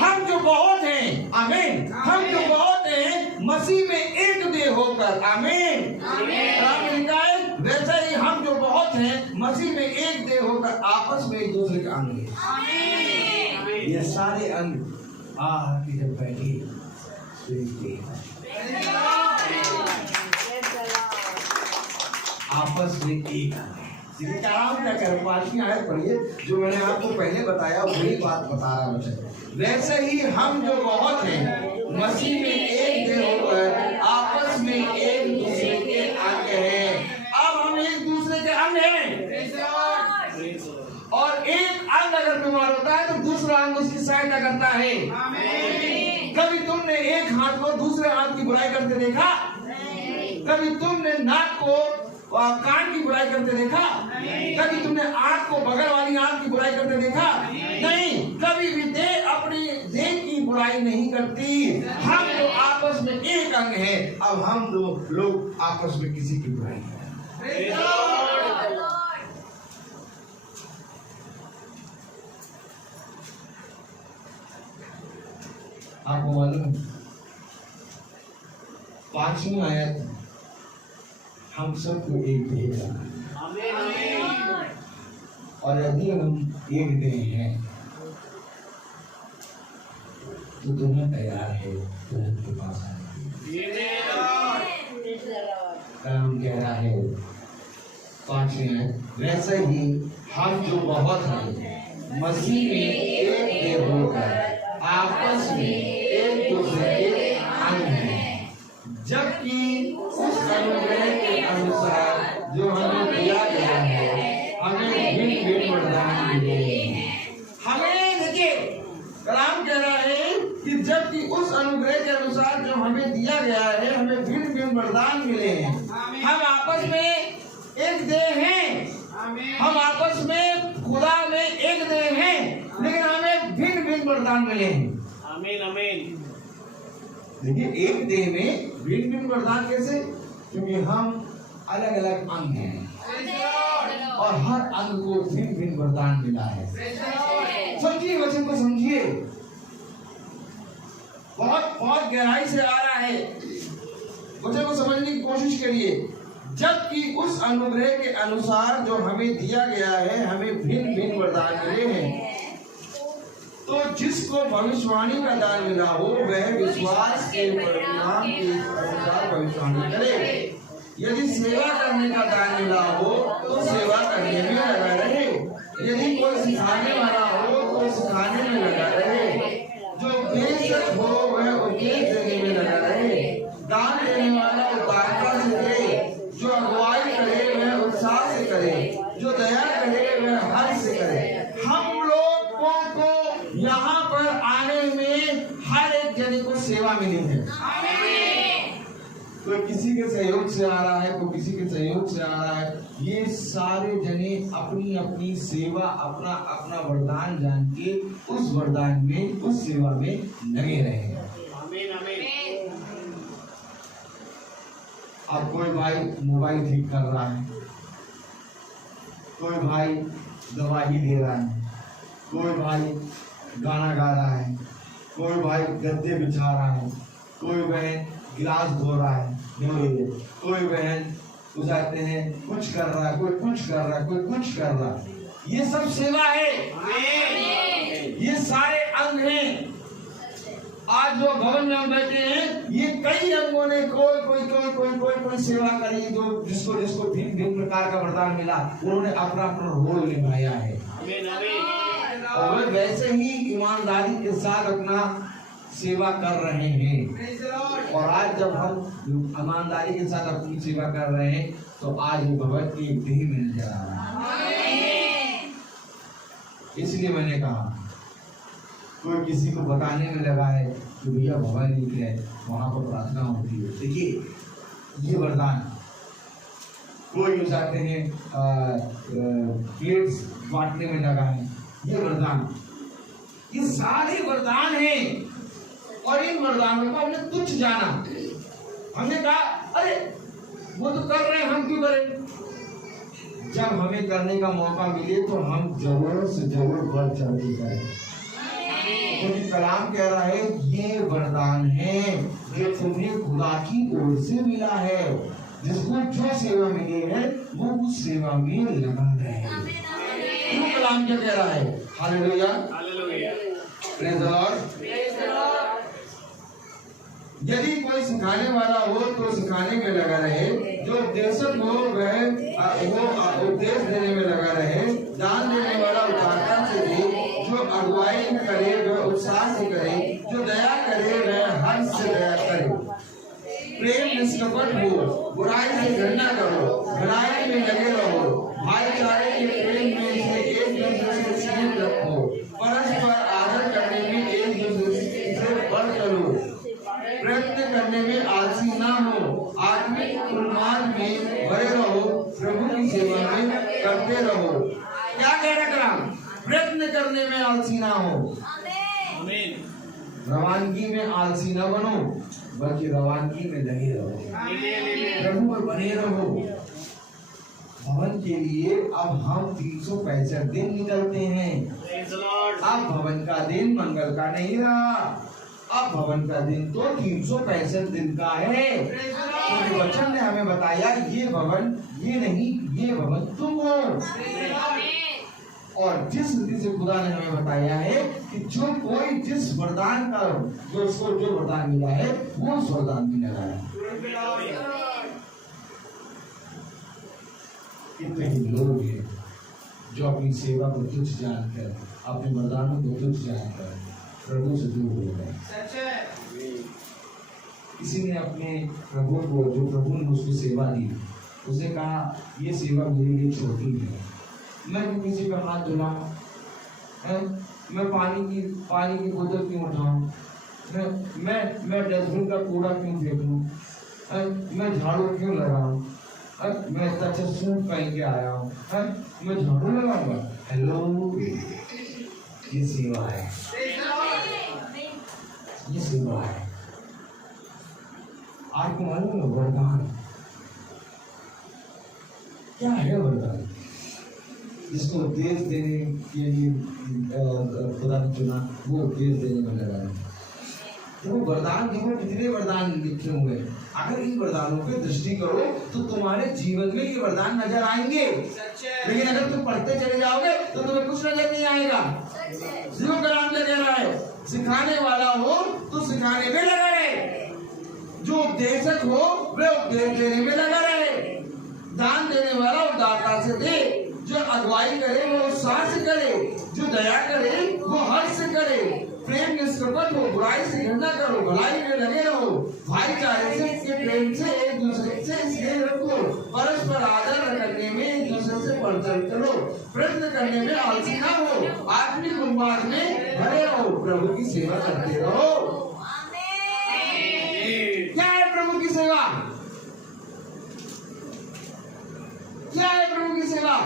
हम जो बहुत हैं, आमीन, हम जो बहुत हैं मसीह में एक देह होकर, आमीन, वैसे ही हम जो बहुत हैं मसीह में एक देह होकर आपस में एक दूसरे के अंग हैं। ये सारे अंग आके जब बैठे तो एक देह आपस में एक अंग है। काम क्या कर, 5वीं आयत पढ़िए, जो मैंने आपको पहले बताया वही बात बता रहा हूँ। वैसे ही हम जो बहुत हैं मसीह में एक देह होकर आपस में एक दूसरे के अंग हैं। अब हम एक दूसरे के अंग हैं, और एक अंग अगर बीमार होता है तो दूसरा अंग उसकी सहायता करता है। कभी तुमने एक हाथ को दूसरे हाथ की बुराई करते देखा? कभी तुमने नाक को कान की बुराई करते देखा? कभी तुमने आंख को बगल वाली आंख की बुराई करते देखा? नहीं, कभी भी देह अपनी देह की बुराई नहीं करती। हम तो आपस में एक अंग है, अब हम लोग आपस में किसी की बुराई करें। आपको मालूम 5वीं आयत, हम सबको एक देह है, और यदि हम एक देह हैं तो तुम्हें तैयार है तुरंत के पास आने। हम कह रहा है 5वीं आयत, वैसे ही हम जो बहुत हैं मसीह में एक देह होकर आपस में एक दूसरे के अंग हैं, जबकि उस अनुग्रह के अनुसार जो हमें दिया गया है हमें भिन्न वरदान मिले हैं। हमें देखिए कलाम कह रहा है कि जबकि उस अनुग्रह के अनुसार जो हमें दिया गया है हमें भिन्न वरदान मिले हैं। हम आपस में एक देह हैं, हम आपस में खुदा में एक देह हैं, लेकिन हमें भिन्न वरदान मिले हैं। आमीन, आमीन। देखिए एक देह में भिन्न वरदान कैसे? क्योंकि हम अलग अलग अंग हैं और हर अंग को भिन्न वरदान मिला है। समझिए, वचन को समझिए, बहुत गहराई से आ रहा है, वचन को समझने की कोशिश करिए। जबकि उस अनुग्रह के अनुसार जो हमें दिया गया है हमें भिन्न वरदान मिले हैं, तो जिसको भविष्यवाणी का दान मिला हो वह विश्वास के परिणाम के अनुसार भविष्यवाणी करे। यदि सेवा करने का दान मिला हो तो सेवा करने में लगा रहे। यदि कोई सिखाने वाला हो तो सिखाने में लगा रहे। जो उपदेशक हो वह उपदेश देने में लगा रहे। दान देने वाला उदारता से दे। जो अगुवाई करे वह उत्साह से करे। जो दया करे वह हर्ष से करे। हम लोगों को यहाँ पर आने में हर एक जने को सेवा मिली है। कोई किसी के सहयोग से आ रहा है, कोई किसी के सहयोग से आ रहा है। ये सारे जने अपनी अपनी सेवा, अपना अपना वरदान जान के उस वरदान में, उस सेवा में लगे रहे। अब कोई भाई मोबाइल ठीक कर रहा है, कोई भाई गवाही दे रहा है, कोई भाई गाना गा रहा है, कोई भाई गद्दे बिछा रहा है, कोई बहन गिलास धो रहा है, कोई बहन बुझाते हैं कुछ कर रहा है, कोई कुछ कर रहा है, कोई कुछ कर रहा है। ये सब सेवा है, ये सारे अंग हैं। आज जो भवन में हम बैठे हैं, ये कई अंगों ने कोई सेवा करी, जो जिसको भिन्न प्रकार का वरदान मिला, उन्होंने अपना अपना रोल निभाया है। और वैसे ही ईमानदारी के साथ अपना सेवा कर रहे हैं। और आज जब हम ईमानदारी के साथ अपनी सेवा कर रहे हैं, तो आज वो भवन की एक देह में नजर आ रहा है। इसलिए मैंने कहा, कोई किसी को बताने में लगा है कि भैया भवन एक है, वहां पर प्रार्थना होती है। देखिए ये वरदान, कोई चाहते हैं प्लेट्स बांटने में लगा है, ये वरदान, ये सारे वरदान हैं। और इन वरदानों को हमने तुच्छ जाना। हमने कहा अरे वो तो कर रहे हैं, हम क्यों करें। जब हमें करने का मौका मिले तो हम जरूर से जरूर बढ़ चढ़ के करें। क्योंकि कलाम कह रहा है ये वरदान है जो तुम्हें खुदा की ओर से मिला है। जिसको जो सेवा मिली है वो उस सेवा में लगा रहे। क्यों कलाम क्या कह रहा है? Hallelujah, praise the Lord. यदि कोई सिखाने वाला हो तो सिखाने में लगा रहे, जो उपदेशक हो वह उपदेश देने में लगा रहे, दान देने वाला उदारता से दे, जो अगुवाई करे वह उत्साह से करे, जो दया करे वह हर्ष से दया करे, प्रेम निष्कपट हो, बुराई से घृणा करो, भलाई में लगे रहो, भाईचारे के प्रेम में से एक दूसरे से स्नेह रखो, परस्पर आदर करने में एक दूसरे से बढ़ करो, प्रयत्न करने में आलसी ना हो, आत्मिक उन्माद में भरे रहो, प्रभु की सेवा में करते रहो। क्या कह रहा कलाम? प्रयत्न करने में आलसी ना हो, रवानगी में आलसी ना बनो, बल्कि रवानगी में लगे रहो, प्रभु में बने रहो। भवन के लिए अब हम 365 दिन निकलते हैं। अब भवन का दिन मंगल का नहीं रहा, अब भवन का दिन तो 365 दिन का है। तो वचन ने हमें बताया ये भवन ये नहीं, ये भवन तुम हो। और जिस रीति से खुदा ने हमें बताया है कि जो कोई जिस वरदान का जो उसको जो वरदान मिला है वो उस वरदान में लगा है। कितने ही लोग हैं जो अपनी सेवा को तुच्छ जानकर, अपने वरदानों को तुच्छ जानकर प्रभु से दूर हो गए। किसी ने अपने प्रभु को, जो प्रभु ने उसको सेवा दी, उसे कहा ये सेवा मेरे लिए छोटी है, मैं किसी पे हाथ धुलाऊं, मैं पानी की बोतल क्यों उठाऊं, मैं डस्टबिन का कूड़ा क्यों फेंकूं, मैं झाड़ू क्यों लगाऊं, मैं इतना अच्छा सूट पहन के आया हूँ, मैं झाड़ू लगाऊंगा। हेलो, ये सेवा है, ये सेवा है। आपको मालूम है वरदान क्या है? वरदान जिसको उपदेश देने के लिए खुदा ने चुना, वो उपदेश देने में लगा है। तो वरदान देखो, कितने वरदान लिखे हुए हैं। अगर इन वरदानों पे दृष्टि करो तो तुम्हारे जीवन में ये वरदान नजर आएंगे। लेकिन अगर तुम पढ़ते चले जाओगे तो तुम्हें कुछ नजर नहीं आएगा। जो कलाम कह रहा है, सिखाने वाला हो तो सिखाने में लगा रहे, जो उपदेशक हो वह उपदेश देने में लगा रहे, दान देने वाला उदारता से दे, जो अगुवाई करे वो उत्साह से करे, जो दया करे वो हर्ष से करे, प्रेम निष्कपट हो, बुराई से घृणा करो, भलाई में लगे रहो, भाईचारे से के प्रेम से एक दूसरे से स्नेह रखो, परस्पर आदर करने में एक दूसरे से बढ़ करो, प्रयत्न करने में आलसी ना हो, आत्मिक उन्माद में भरे रहो, प्रभु की सेवा करते रहो। क्या है प्रभु की सेवा? क्या है प्रभु की सेवा?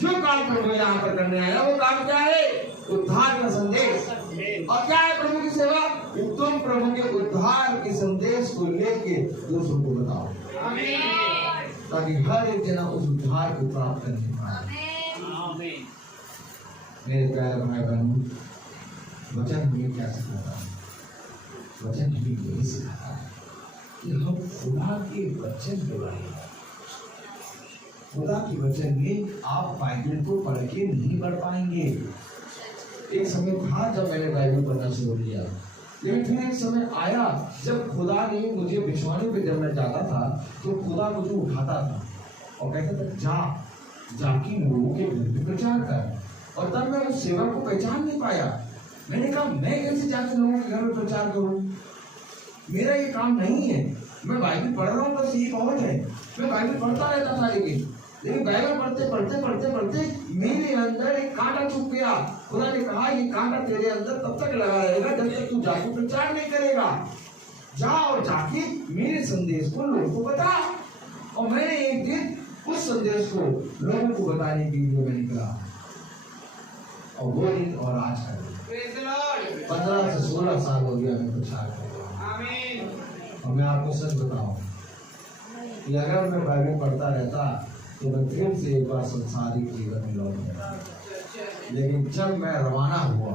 जो काम प्रभु यहाँ पर करने आया वो काम क्या है? उद्धार का संदेश। और क्या है प्रभु की सेवा? कि तुम प्रभु के उद्धार के संदेश को लेके दूसरों को बताओ, ताकि हर एक जना उस उद्धार को प्राप्त करने पाए। मेरे प्यारे भाई बहनों, वचन हमें क्या सिखाता है? वचन हमें यही सिखाता है कि हम खुदा के वचन के बारे में, खुदा के वचन में आप बाइबल को पढ़ के नहीं पढ़ पाएंगे। एक समय था जब मैंने बाइबल पढ़ना शुरू किया, लेकिन फिर एक समय आया जब खुदा ने मुझे विश्वानी पे जब मैं जाता था तो खुदा मुझे उठाता था और कहता था जाके लोगों के घर पे प्रचार कर। और तब मैं उस सेवा को पहचान नहीं पाया। मैंने कहा मैं कैसे जाके लोगों के घर में प्रचार करूं? मेरा ये काम नहीं है। मैं बाइबल पढ़ रहा हूँ, बस ये बहुत है। मैं बाइबल पढ़ता रहता था, लेकिन बाइबल पढ़ते मेरे अंदर एक कांटा चुप गया। खुदा ने कहा ये कांटा तेरे अंदर तब तक लगा रहेगा जब तक तू जाके प्रचार नहीं करेगा। जा और जाके मेरे संदेश को लोगों को बता। और मैंने एक दिन उस संदेश को लोगों को बताने के लिए मैं निकला, और वो दिन और आज का 15 से 16 साल हो गया मैं प्रचार कर रहा हूँ। और मैं आपको सच बताऊं कि अगर मैं बाइबल पढ़ता रहता तो मैं फिर से एक बार संसारिक जीवन में लौट गया। लेकिन जब मैं रवाना हुआ,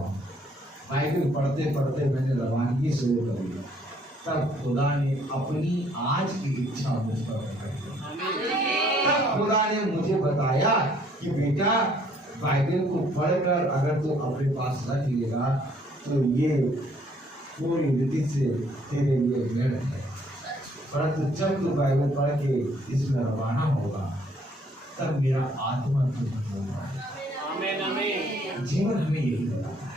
बाइबल पढ़ते पढ़ते मैंने रवानगी शुरू कर दी, तब खुदा ने अपनी आज की इच्छा मुझ पर प्रकट की। तब खुदा ने मुझे बताया कि बेटा बाइबल को पढ़कर अगर तू अपने पास रख लेगा तो ये पूरी रीति से तेरे लिए व्यर्थ है, परंतु जब तू बाइबल पढ़ के इसमें रवाना होगा तब मेरा आत्मा तुझे होगा। जीवन हमें यही बताता है।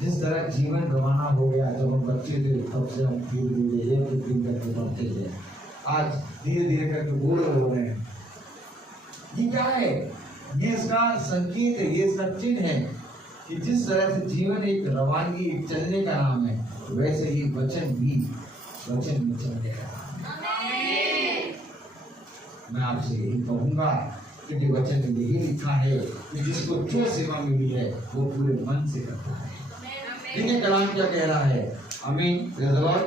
जिस तरह जीवन रवाना हो गया जब हम बच्चे थे, तब से हम धीरे धीरे एक दिन करके बढ़ते थे, आज धीरे धीरे करके बूढ़े हो रहे हैं। ये क्या है? ये इसका संकेत है, ये इसका चिन्ह है कि जिस तरह से जीवन एक रवानगी, एक चलने का नाम है, वैसे ही वचन भी वचन में चलने का नाम है। मैं आपसे यही कहूंगा क्योंकि वचन में यही लिखा है कि जिसको जो सेवा मिली है वो पूरे मन से करता है। देखिए कलाम क्या कह रहा है। आमीन, प्रेज़ द लॉर्ड,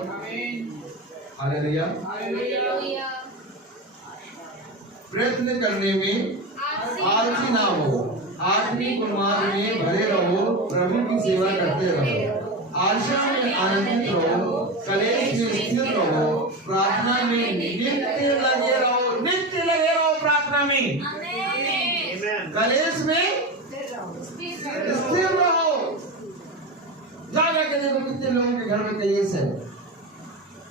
हालेलुया। प्रयत्न करने में आलसी ना हो, आत्मिक मार्ग में भरे रहो, प्रभु की सेवा करते रहो, आशा में आनंदित रहो, कलेश में स्थिर रहो, प्रार्थना में नित्य लगे रहो। नित्य लगे रहो प्रार्थना में, कलेश में स्थिर रहो। जाके देखो कितने लोगों के घर में कलेश है।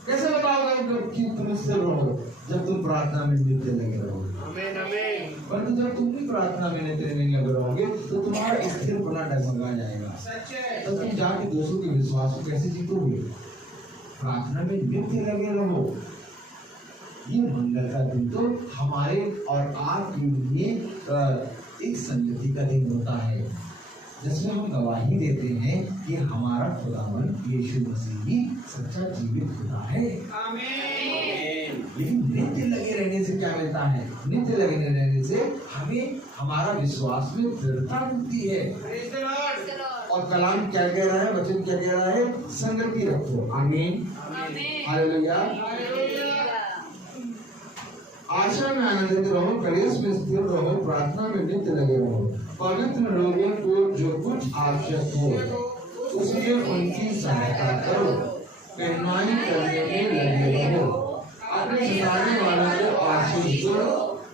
कैसे बताओगे कि तुम स्थिर रहो जब तुम प्रार्थना में नित्य लगे रहोगे? परंतु जब तुम भी प्रार्थना में नित्य नहीं लगे रहोगे तो तुम्हारा स्थिर बना डगमगा जाएगा। तो तुम जाके दूसरों के विश्वास को कैसे जीतोगे? प्रार्थना में नित्य लगे रहो। ये मंगल का दिन तो हमारे और आपके लिए एक संगति का दिन होता है, जिसमें हम गवाही देते हैं कि हमारा खुदावन यीशु मसीह ही सच्चा जीवित खुदा है। लेकिन नित्य लगे रहने से क्या मिलता है? नित्य लगे रहने से हमें हमारा विश्वास में दृढ़ता मिलती है। और कलाम क्या कह रहा है, वचन क्या कह रहा है? संगति रखो। आमीन, हालेलुया। आशा में आनंदित रहो, कलेश में स्थिर रहो, प्रार्थना में नित्य लगे रहो, पवित्र लोगों को जो कुछ आवश्यक हो उसमें उनकी सहायता करो, मेहमानी करने में लगे रहो, अपने सताने वालों को आशीष दो,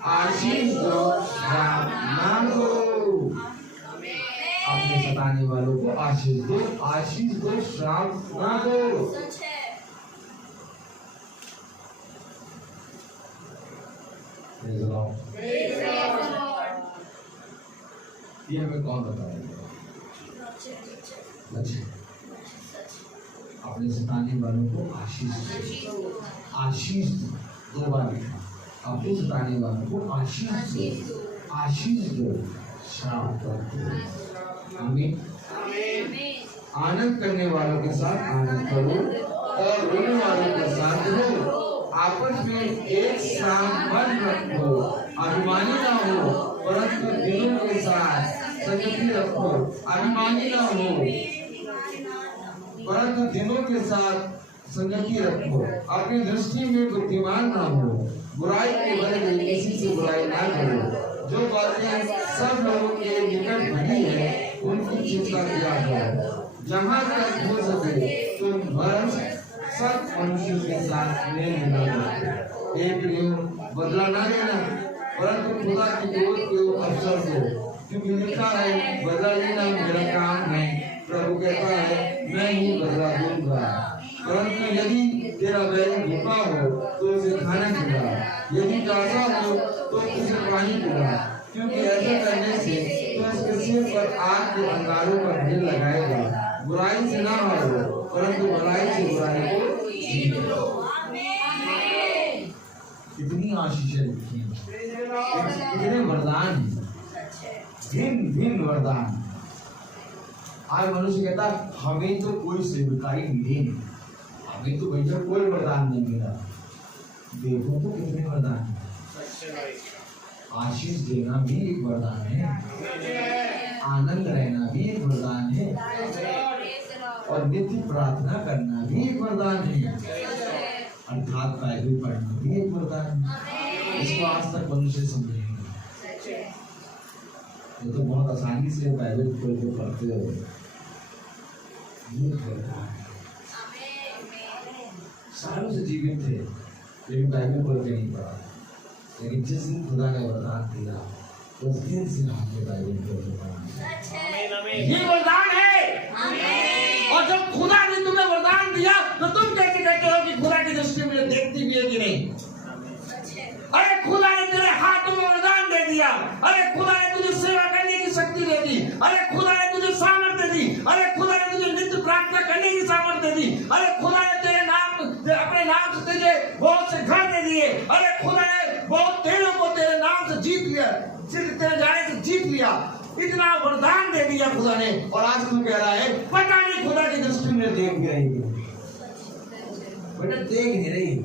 आशीष दो, श्राप ना दो। अपने सताने वालों को आशीष दो, आशीष दो, श्राप ना दो। ये हमें कौन बताएगा? बच्चे अपने सताने वालों को आशीष दो, आशीष दो बार लिखा। अपने सताने वालों को आशीष दो, आशीष दो, श्राप दो। आमीन। आनंद करने वालों के साथ आनंद करो और रोने वालों के साथ रो। आपस में एक साथ रखो, अभिमानी ना हो, परंतु दिलों के साथ संगति रखो। अभिमानी ना हो, परंतु दिनों के साथ संगति रखो, अपनी दृष्टि में बुद्धिमान ना हो, बुराई के भरे में किसी से बुराई ना करो। जो बातें सब लोगों के निकट बनी है उनकी चिंता किया करो। जहाँ तक हो सके तुम बस सब मनुष्यों के साथ मेल मिलाओ। एक नियम बदला ना लेना, परंतु खुदा की क्रोध के अवसर को, क्योंकि लिखा है बदला लेना मेरा काम है, प्रभु कहता है मैं ही बदला दूंगा। परंतु यदि तेरा बैरी भूखा हो तो उसे खाना खिला, यदि प्यासा हो तो उसे पानी पिला, क्योंकि ऐसा करने से तो उसके सिर पर आग के अंगारों का ढेर लगाएगा। बुराई से ना हारो, परंतु बुराई से बुराई को जीत लो। कितनी आशीषें लिखी हैं, कितने वरदान हैं, भिन्न भिन्न वरदान। आज मनुष्य कहता हमें तो कोई सेवकाई मिली नहीं, हमें तो भैया कोई वरदान नहीं मिला। देखो तो कितने वरदान हैं। आशीष देना भी एक वरदान है, आनंद रहना भी एक वरदान है, और नित्य प्रार्थना करना भी एक वरदान है, अर्थात बाइबल पढ़ना भी एक वरदान है। इसको आज तक मनुष्य समझेंगे। ये तो बहुत आसानी से बाइबल खोल के पढ़ते हो, ये वरदान है। सालों से जीवित थे लेकिन बाइबल खोल के नहीं पढ़ा, लेकिन जिस दिन खुदा ने वरदान दिया उस दिन से हमने बाइबल खोल के पढ़ा। ये वरदान है। और जब खुदा ने तुम्हें वरदान दिया तो तुम कैसे कहते हो कि खुदा की दृष्टि मुझे देखती भी है कि नहीं? अरे खुदा ने तेरे हाथों में वरदान दे दिया, अरे खुदा ने तुझे सेवा करने की शक्ति दे दी, अरे खुदा ने तुझे सामर्थ्य दी, अरे खुदा ने तुझे नित्य प्रार्थना करने की सामर्थ्य दी, अरे खुदा ने तेरे नाम अपने नाम से तुझे बहुत से घर दे दिए, अरे खुदा ने बहुत तेरों को तेरे नाम से जीत लिया, तेरे जाने से जीत लिया। इतना वरदान दे दिया खुदा ने, और आज तू कह रहा है पता नहीं खुदा की दृष्टि में देख भी रही, बेटा देख नहीं रही,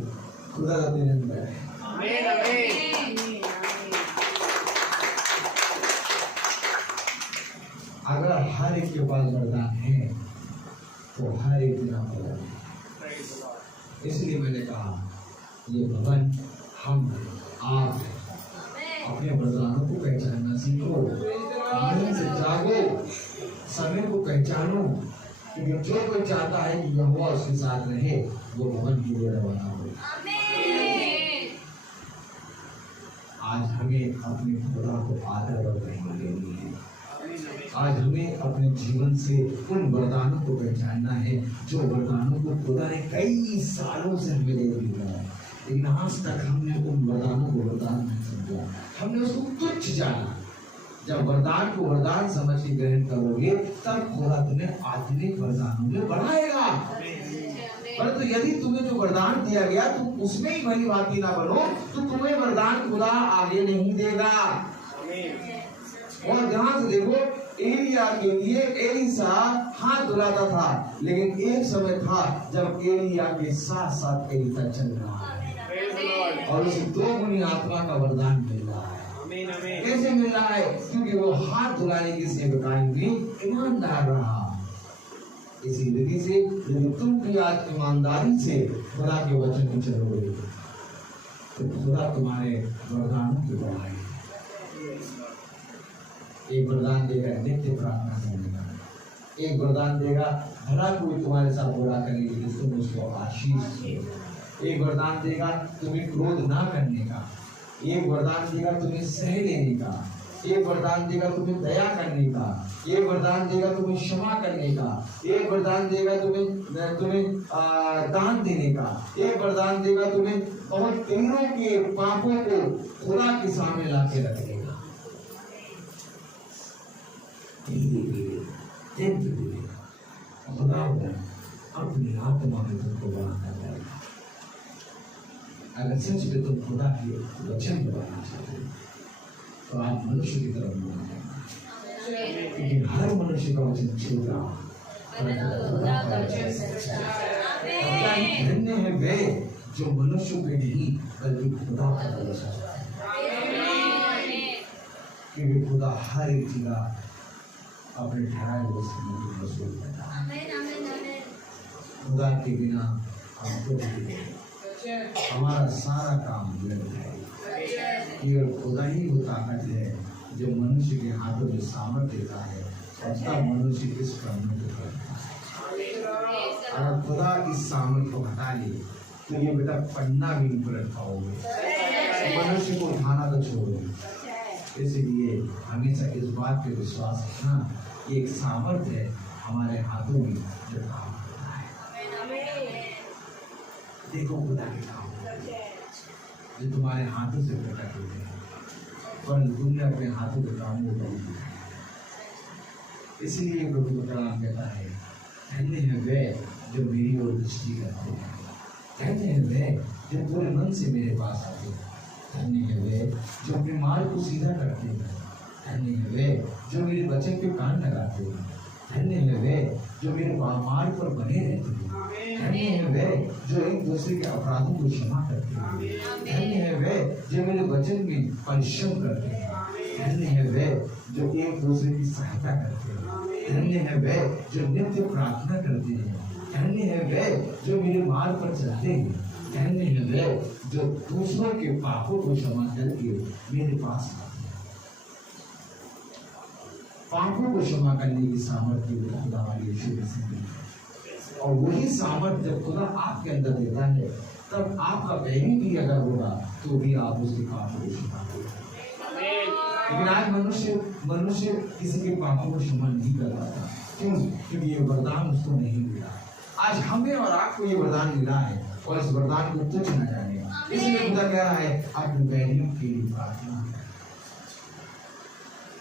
खुदा का तेरे अंदर है। अगर हर एक के पास वरदान है तो हर एक बिना वरदान है। इसलिए मैंने कहा ये भवन हम आप अपने वरदानों को पहचानना सीखो, नींद से जागो, समय को पहचानो, क्योंकि जो कोई चाहता है कि यहोवा उसके साथ रहे वो भवन के लिए रवाना हो। आज हमें अपने खुदा को आदर और प्रेम देनी है। आज हमें अपने जीवन से उन वरदानों को पहचानना है जो वरदानों को खुदा ने कई सालों से हमें दे दिया है, लेकिन आज तक हमने उन वरदानों को वरदान नहीं समझा, हमने उसको तुच्छ जाना। जब वरदान को वरदान समझ के ग्रहण करोगे तब खुदा तुम्हें आत्मिक वरदानों में बढ़ाएगा। परंतु यदि तुम्हें जो वरदान दिया गया तुम उसमें ही भली भांति ना बनो तो तुम्हें वरदान खुदा आगे नहीं देगा। और ध्यान से देखो, एलिया के लिए एलीसा हाथ धुलाता था, लेकिन एक समय था जब एलिया के साथ साथ एलीसा चल रहा है और उसे 2 गुनी आत्मा का वरदान मिल रहा है। कैसे मिल रहा है? क्योंकि वो हाथ धुलाने की सेवकाई में ईमानदार रहा। इसी विधि से यदि तुम भी आज ईमानदारी से खुदा के वचन में चलोगे तो खुदा तुम्हारे वरदानों की बढ़ाएगा। एक वरदान देगा नित्य प्रार्थना करने का, एक वरदान देगा भला कोई तुम्हारे साथ बुरा करने के लिए तुम उसको आशीष दो, एक वरदान देगा तुम्हें क्रोध ना करने का, एक वरदान देगा तुम्हें सह लेने का, एक वरदान देगा तुम्हें दया करने का, एक वरदान देगा तुम्हें क्षमा करने का, एक वरदान देगा तुम्हें दान देने का, एक वरदान देगा तुम्हें बहुत तेरों के पापों को खुदा के सामने ला के रखेगा। खुदा अपनी आत्मा में तुमको बढ़ाना चाहेगा। अगर सच में तुम खुदा के वचन बढ़ाना चाहते हो तो आप मनुष्य की तरफ बढ़ाना, क्योंकि हर मनुष्य का वचन छोटा धन्य है वे जो मनुष्यों पे नहीं बल्कि खुदा का भरोसा करते हैं, क्योंकि खुदा हर एक जगह अपने ठहराए हुए समय को वसूल करता है। खुदा के बिना हम कुछ भी नहीं, हमारा सारा काम व्यर्थ है। केवल खुदा ही वो ताकत है जो मनुष्य के हाथों में सामर्थ्य देता है और तब मनुष्य इस काम में करता है। अगर खुदा इस सामर्थ्य को हटा ले तो ये बेटा पन्ना भी नहीं पलट पाओगे, मनुष्य को उठाना तो छोड़ो। इसलिए हमेशा इस बात पे विश्वास रखना कि एक सामर्थ्य है हमारे हाथों में जो काम करता है। देखो खुदा के काम जो तुम्हारे हाथों से प्रकट होते हैं, पर तुमने अपने हाथों के काम को नहीं किया। इसलिए प्रभु का कलाम कहता है, धन्य है वे जो मेरी ओर दृष्टि करते हैं, धन्य है वे जो पूरे मन से मेरे पास आते हैं, धन्य है वे जो अपने मार्ग को सीधा करते हैं, धन्य है वे जो मेरे वचन पे कान लगाते हैं, धन्य है वे जो मेरे मार्ग पर बने रहते हैं, धन्य है वे जो एक दूसरे के अपराधों को क्षमा करते हैं, धन्य है वे जो मेरे वचन में परिश्रम करते हैं, धन्य है वे जो एक दूसरे की सहायता करते हैं, धन्य है वे जो नित्य प्रार्थना करते हैं, धन्य है वे जो मेरे मार्ग पर चलते हैं, धन्य है वे जो दूसरों के पापों को क्षमा करके मेरे पास आते हैं। पापों को क्षमा करने की सामर्थ्य खुदा हमारे यीशु मसीह में है। और वही सामर्थ्य जब खुदा आपके अंदर देता है तब आपका बैरी भी अगर होगा तो भी आप उसके पापों को क्षमा करेंगे। लेकिन आज मनुष्य किसी के पापों को क्षमा नहीं कर पाता। क्यों? क्योंकि ये वरदान उसको नहीं मिला। आज हमें और आपको ये वरदान मिला है और इस वरदान को तुच्छ न जाने। इसलिए खुदा कह रहा है अपने बैरियों के लिए प्रार्थना कर।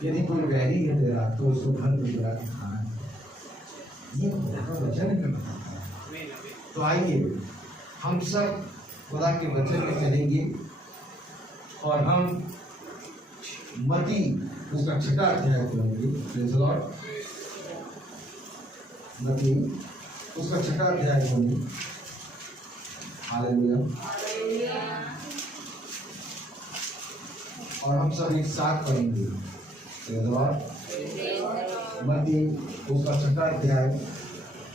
यदि कोई बैरी है तेरा तो उसको घर में बुला के खाना है। ये खुदा का वचन है। तो आइए हम सब खुदा के वचन में चलेंगे और हम मती उसका 6वां अध्याय पढ़ेंगे। Praise the Lord. मती उसका 6वां अध्याय पढ़ेंगे। हालेलुया। और हम सब एक साथ पढ़ेंगे। Praise the Lord. मती उसका 6वां अध्याय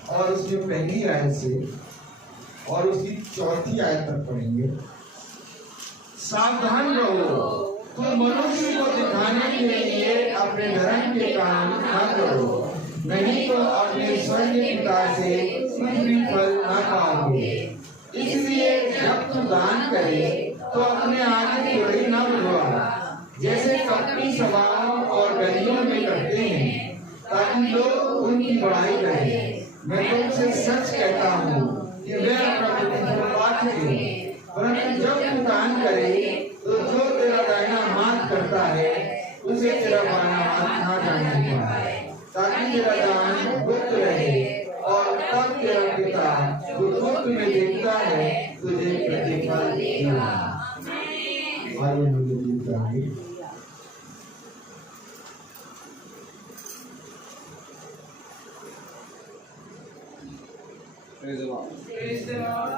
और उसकी पहली आयत से और उसकी 4थी आयत तक पढ़ेंगे। सावधान रहो, तुम मनुष्य को दिखाने के लिए अपने धर्म के काम न करो, नहीं तो अपने स्वर्गीय पिता से कुछ भी फल न पाओगे। इसलिए जब तुम दान करे तो अपने आगे थोड़ी न बुलवा, जैसे कपटी सभाओं और गलियों में करते हैं, ताकि लोग उनकी बड़ाई करें। मैं तुमसे सच कहता हूँ कि वे अपना प्रतिफल पा चुके हैं। परंतु जब तू दान करे तो जो तेरा दाहिना हाथ करता है उसे तेरा बायां हाथ ना जानने पाए, ताकि तेरा दान गुप्त रहे और तब तेरा पिता जो गुप्त में देखता है तुझे प्रतिफल देगा। आइए हम लोग करेंगे। Praise the Lord. Praise the Lord.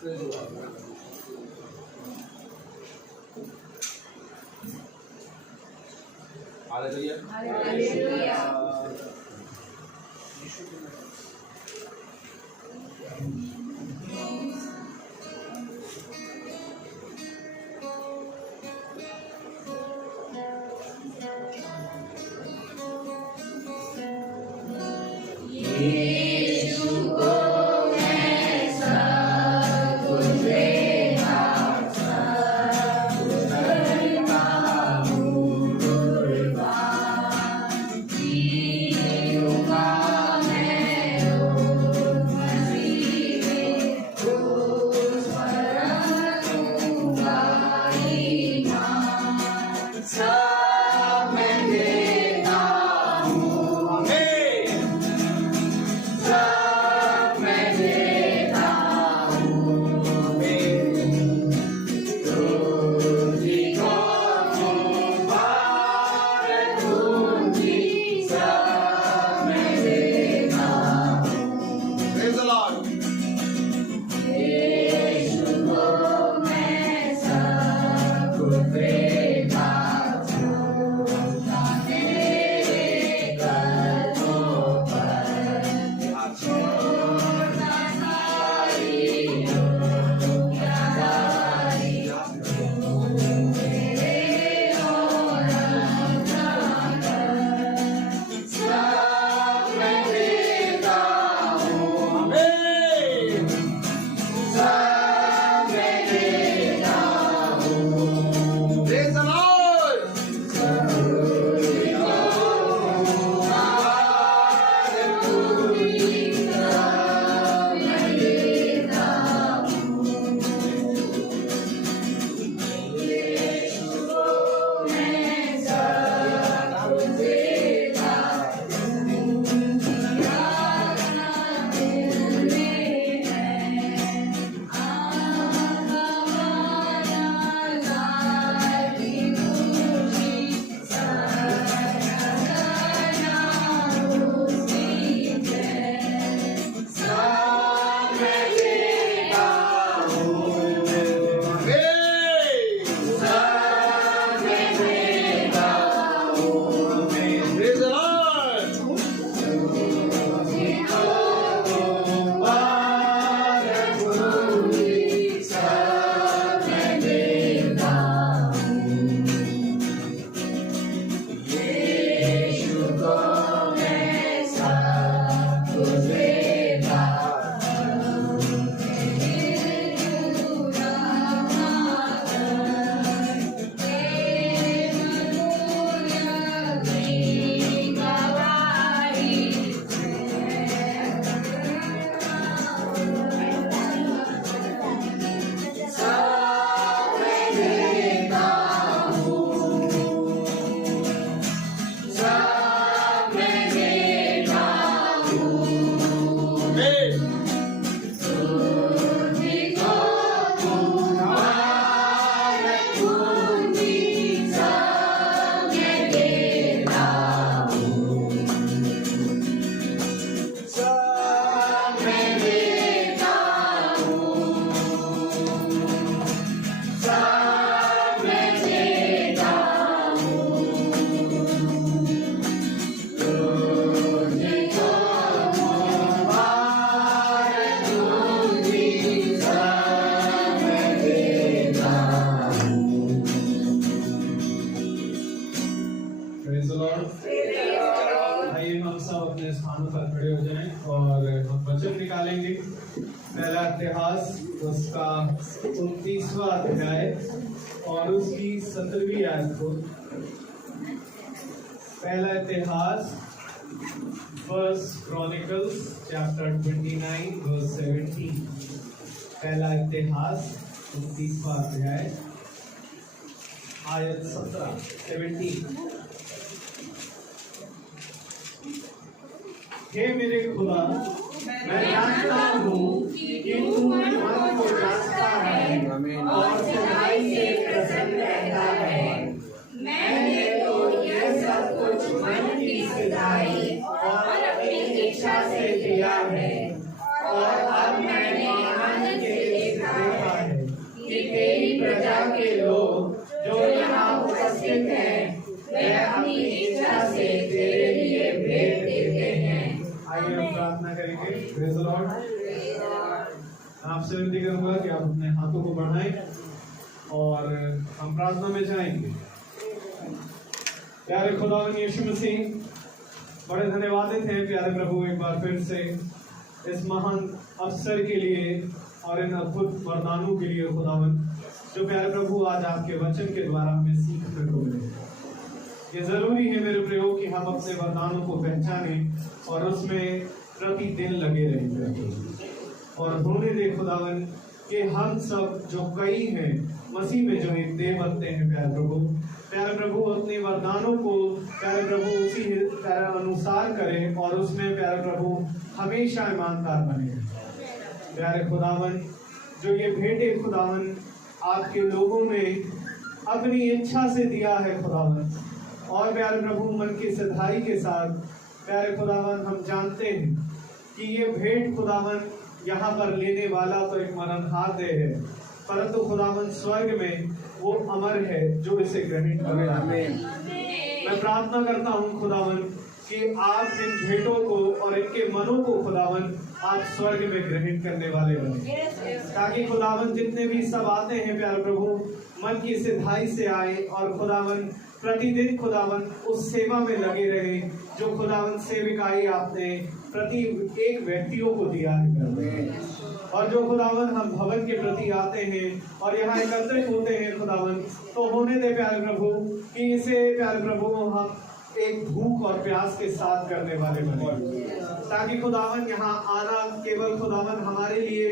Praise the Lord. Hallelujah. Hallelujah. पहला इतिहास उसका 29वां अध्याय और उसकी 17वीं आयत को। पहला इतिहास फर्स्ट क्रॉनिकल्स चैप्टर 29 वर्स 17। पहला इतिहास 29वां अध्याय आयत 17। हे मेरे खुदा, मैं जानता हूँ कि तू मन को जानता है और सच्चाई से प्रसन्न रहता है। मैंने तो यह सब कुछ मन की सिधाई और अपनी इच्छा से किया है, और अब मैंने आनंद के देखा है कि तेरी प्रजा के लोग जो यहाँ उपस्थित हैं, वे अपनी इच्छा से तेरे लिए भेंट देते हैं। आइए हम प्रार्थना करेंगे। Praise the Lord. आपसे विनती करूंगा कि आप अपने हाथों को बढ़ाएं और हम प्रार्थना में जाएंगे। प्यारे खुदावंद यीशु मसीह, बड़े धन्यवादित हैं प्यारे प्रभु एक बार फिर से इस महान अवसर के लिए और इन अद्भुत वरदानों के लिए खुदावंद, जो प्यारे प्रभु आज आपके वचन के द्वारा हमें सीखने को मिले। ये जरूरी है मेरे प्रयोग कि हम अपने वरदानों को पहचानें और उसमें प्रतिदिन लगे रहें और होने दे खुदावन कि हम सब जो कई हैं मसीह में जो एक देह बनते हैं प्यारे प्रभु अपने वरदानों को प्यारे प्रभु उसी अनुसार करें और उसमें प्यारे प्रभु हमेशा ईमानदार बने। प्यारे खुदावन, जो ये भेंटे खुदावन आपके लोगों ने अपनी इच्छा से दिया है खुदावन, और प्यारे प्रभु मन की सिधाई के साथ प्यारे खुदावन हम जानते हैं कि ये भेंट खुदावन यहाँ पर लेने वाला तो एक मरणहार देह है, परंतु खुदावन स्वर्ग में वो अमर है जो इसे ग्रहण करेगा। मैं प्रार्थना करता हूँ खुदावन कि आप इन भेंटों को और इनके मनों को खुदावन आप स्वर्ग में ग्रहण करने वाले बने, ताकि खुदावन जितने भी सब आते हैं प्यारे प्रभु मन की सिधाई से आए और खुदावन प्रतिदिन खुदावन उस सेवा में लगे रहे जो खुदावन सेविकाई आपने प्रति एक व्यक्तियों को दिया है। और जो खुदावन हम भवन के प्रति आते हैं और यहाँ एकत्रित होते हैं खुदावन, तो होने दे प्यारे प्रभु कि इसे प्यारे प्रभु हम एक भूख और प्यास के साथ करने वाले बने, ताकि खुदावन यहाँ आना केवल खुदावन हमारे लिए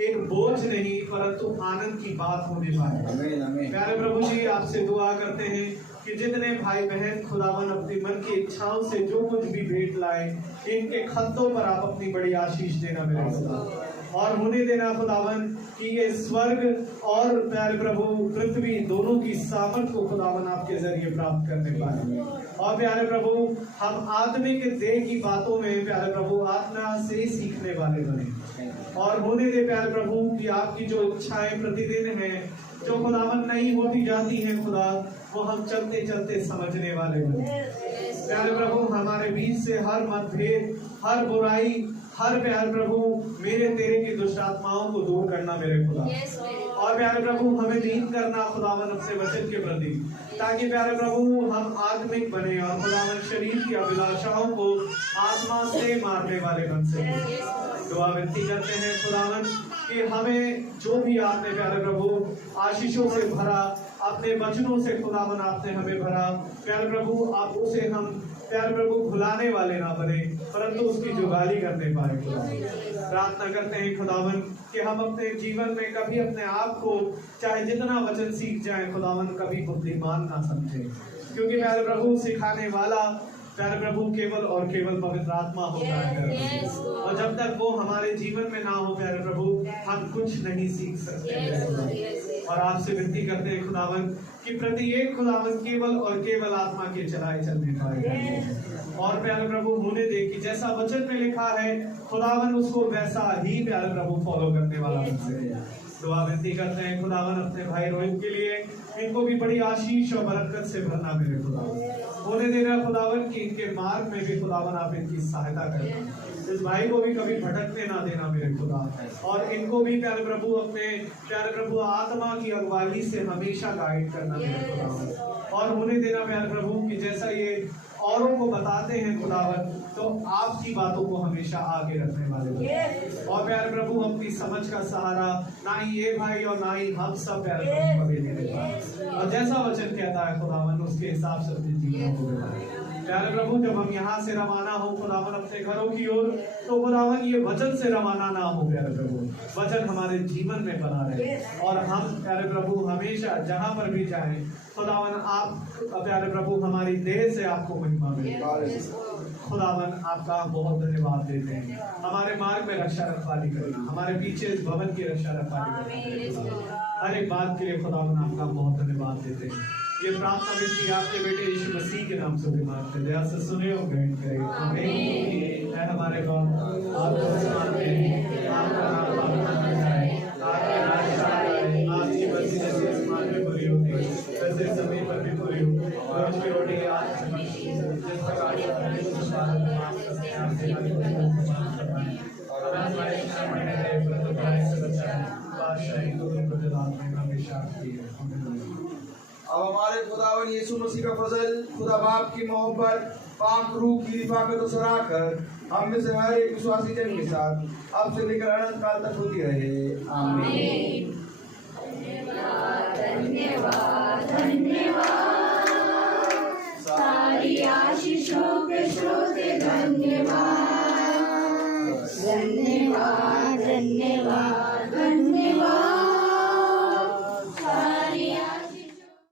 एक बोझ नहीं परंतु आनंद की बात होने वाली। प्यारे प्रभु जी, आपसे दुआ करते हैं कि जितने भाई बहन खुदावन अपनी मन की इच्छाओं से जो कुछ भी भेंट लाए, इनके खतों पर आप अपनी बड़ी आशीष देना मेरे खुदा, और होने देना खुदावन कि ये स्वर्ग और प्यारे प्रभु पृथ्वी दोनों की सामर्थ को खुदावन आपके जरिए प्राप्त करने पाए। और प्यारे प्रभु हम आत्मिक देह की बातों में प्यारे प्रभु आत्मा से सीखने वाले बने, और होने दे प्यारे प्रभु कि आपकी जो इच्छाएं प्रतिदिन हैं जो खुदावन नहीं होती जाती हैं खुदा, वो हम चलते चलते समझने वाले बने। प्यारे प्रभु हमारे बीच से हर मतभेद, हर बुराई, हर प्यारे प्रभु मेरे तेरे की दुष्ट आत्माओं को दूर करना मेरे खुदा, और प्यारे प्रभु हमें लीन करना खुदावन अपने वचन के प्रति, ताकि प्यारे प्रभु हम आत्मिक बने और खुदावन शरीर की अभिलाषाओं को आत्मा से मारने वाले बन सके। दुआ विनती करते हैं खुदावन कि हमें जो भी आपने प्यारे प्रभु आशीषों से भरा, अपने वचनों से खुदावन आपने हमें भरा प्यारे प्रभु, आप उसे हम प्यारे प्रभु भुलाने वाले ना बने परंतु उसकी जुगाली करने पाए। प्रार्थना करते हैं खुदावन कि हम अपने जीवन में कभी अपने आप को चाहे जितना वचन सीख जाए खुदावन कभी बुद्धिमान ना समझे, क्योंकि प्यारे प्रभु सिखाने वाला प्यारे प्रभु केवल और केवल पवित्र आत्मा होता है, और जब तक वो हमारे जीवन में ना हो प्यारे प्रभु हम कुछ नहीं सीख सकते। और आपसे विनती करते हैं खुदावन कि प्रत्येक खुदावन केवल और केवल आत्मा के चलाए चलने पाए, और प्यारे प्रभु होने दे कि जैसा वचन में लिखा है खुदावन उसको वैसा ही प्यारे प्रभु फॉलो करने वाला बन सके। दुआ विनती करते हैं खुदावन अपने भाई रोहित के लिए, इनको भी बड़ी आशीष और बरकत से भरना मेरे खुदावन, होने देना खुदावन कि इनके मार्ग में भी खुदावन आप इनकी सहायता करें, इस भाई को भी कभी भटकने ना देना मेरे खुदा, और इनको भी प्यारे प्रभु अपने प्यारे प्रभु आत्मा की अगुवाई से हमेशा गाइड करना मेरे खुदा, और होने देना प्यारे प्रभु कि जैसा ये औरों को बताते हैं खुदावन, तो आपकी बातों को हमेशा आगे रखने वाले बनते हैं। और प्यारे प्रभु अपनी समझ का सहारा ना ही ये भाई और ना ही हम सब प्यारे प्रभु कभी नहीं ले पाते, और जैसा वचन कहता है खुदावन उसके हिसाब से अपने जीवन को बिताएं। प्यारे प्रभु जब हम यहाँ से रवाना हो खुदावन अपने घरों की ओर, तो खुदावन ये वचन से रवाना ना हो प्यारे प्रभु, वचन हमारे जीवन में बना रहे, और हम प्यारे प्रभु हमेशा जहाँ पर भी जाएं खुदावन आप प्यारे प्रभु हमारी देह से आपको महिमा मिले। खुदावन आपका बहुत धन्यवाद देते हैं, हमारे मार्ग में रक्षा रखवाली करें, हमारे पीछे इस भवन की रक्षा रखवाली करें, हर एक बात के लिए खुदावन आपका बहुत धन्यवाद देते हैं। ये प्रार्थना विनती आपके बेटे यीशु मसीह के नाम से मांगते, दया से सुने और ग्रहण करें, आमीन। है हमारे गॉड, आपको मानते हैं, आपका नाम पावन जाए, आपके राज आए, आपकी मर्जी जैसे आसमान में पूरी होती है वैसे जमीन पर भी पूरी हो। रोज की रोटी आज जिस प्रकार से हमें कुछ पालन माफ करते हैं, आपसे हमारी और हमारे सामने है परंतु बुराई से बचाएं, बादशाही को प्रदान में हमेशा आपकी है। अब हमारे खुदावन यीशु मसीह का फजल, खुदा बाप की मोहब्बत, पाक रूह की रिफाकत सराह कर हम में से हर एक विश्वासी जन के साथ अब से लेकर अनंत काल तक होती रहे, आमीन। धन्यवाद धन्यवाद सारी आशीषों के स्रोत धन्यवाद धन्यवाद।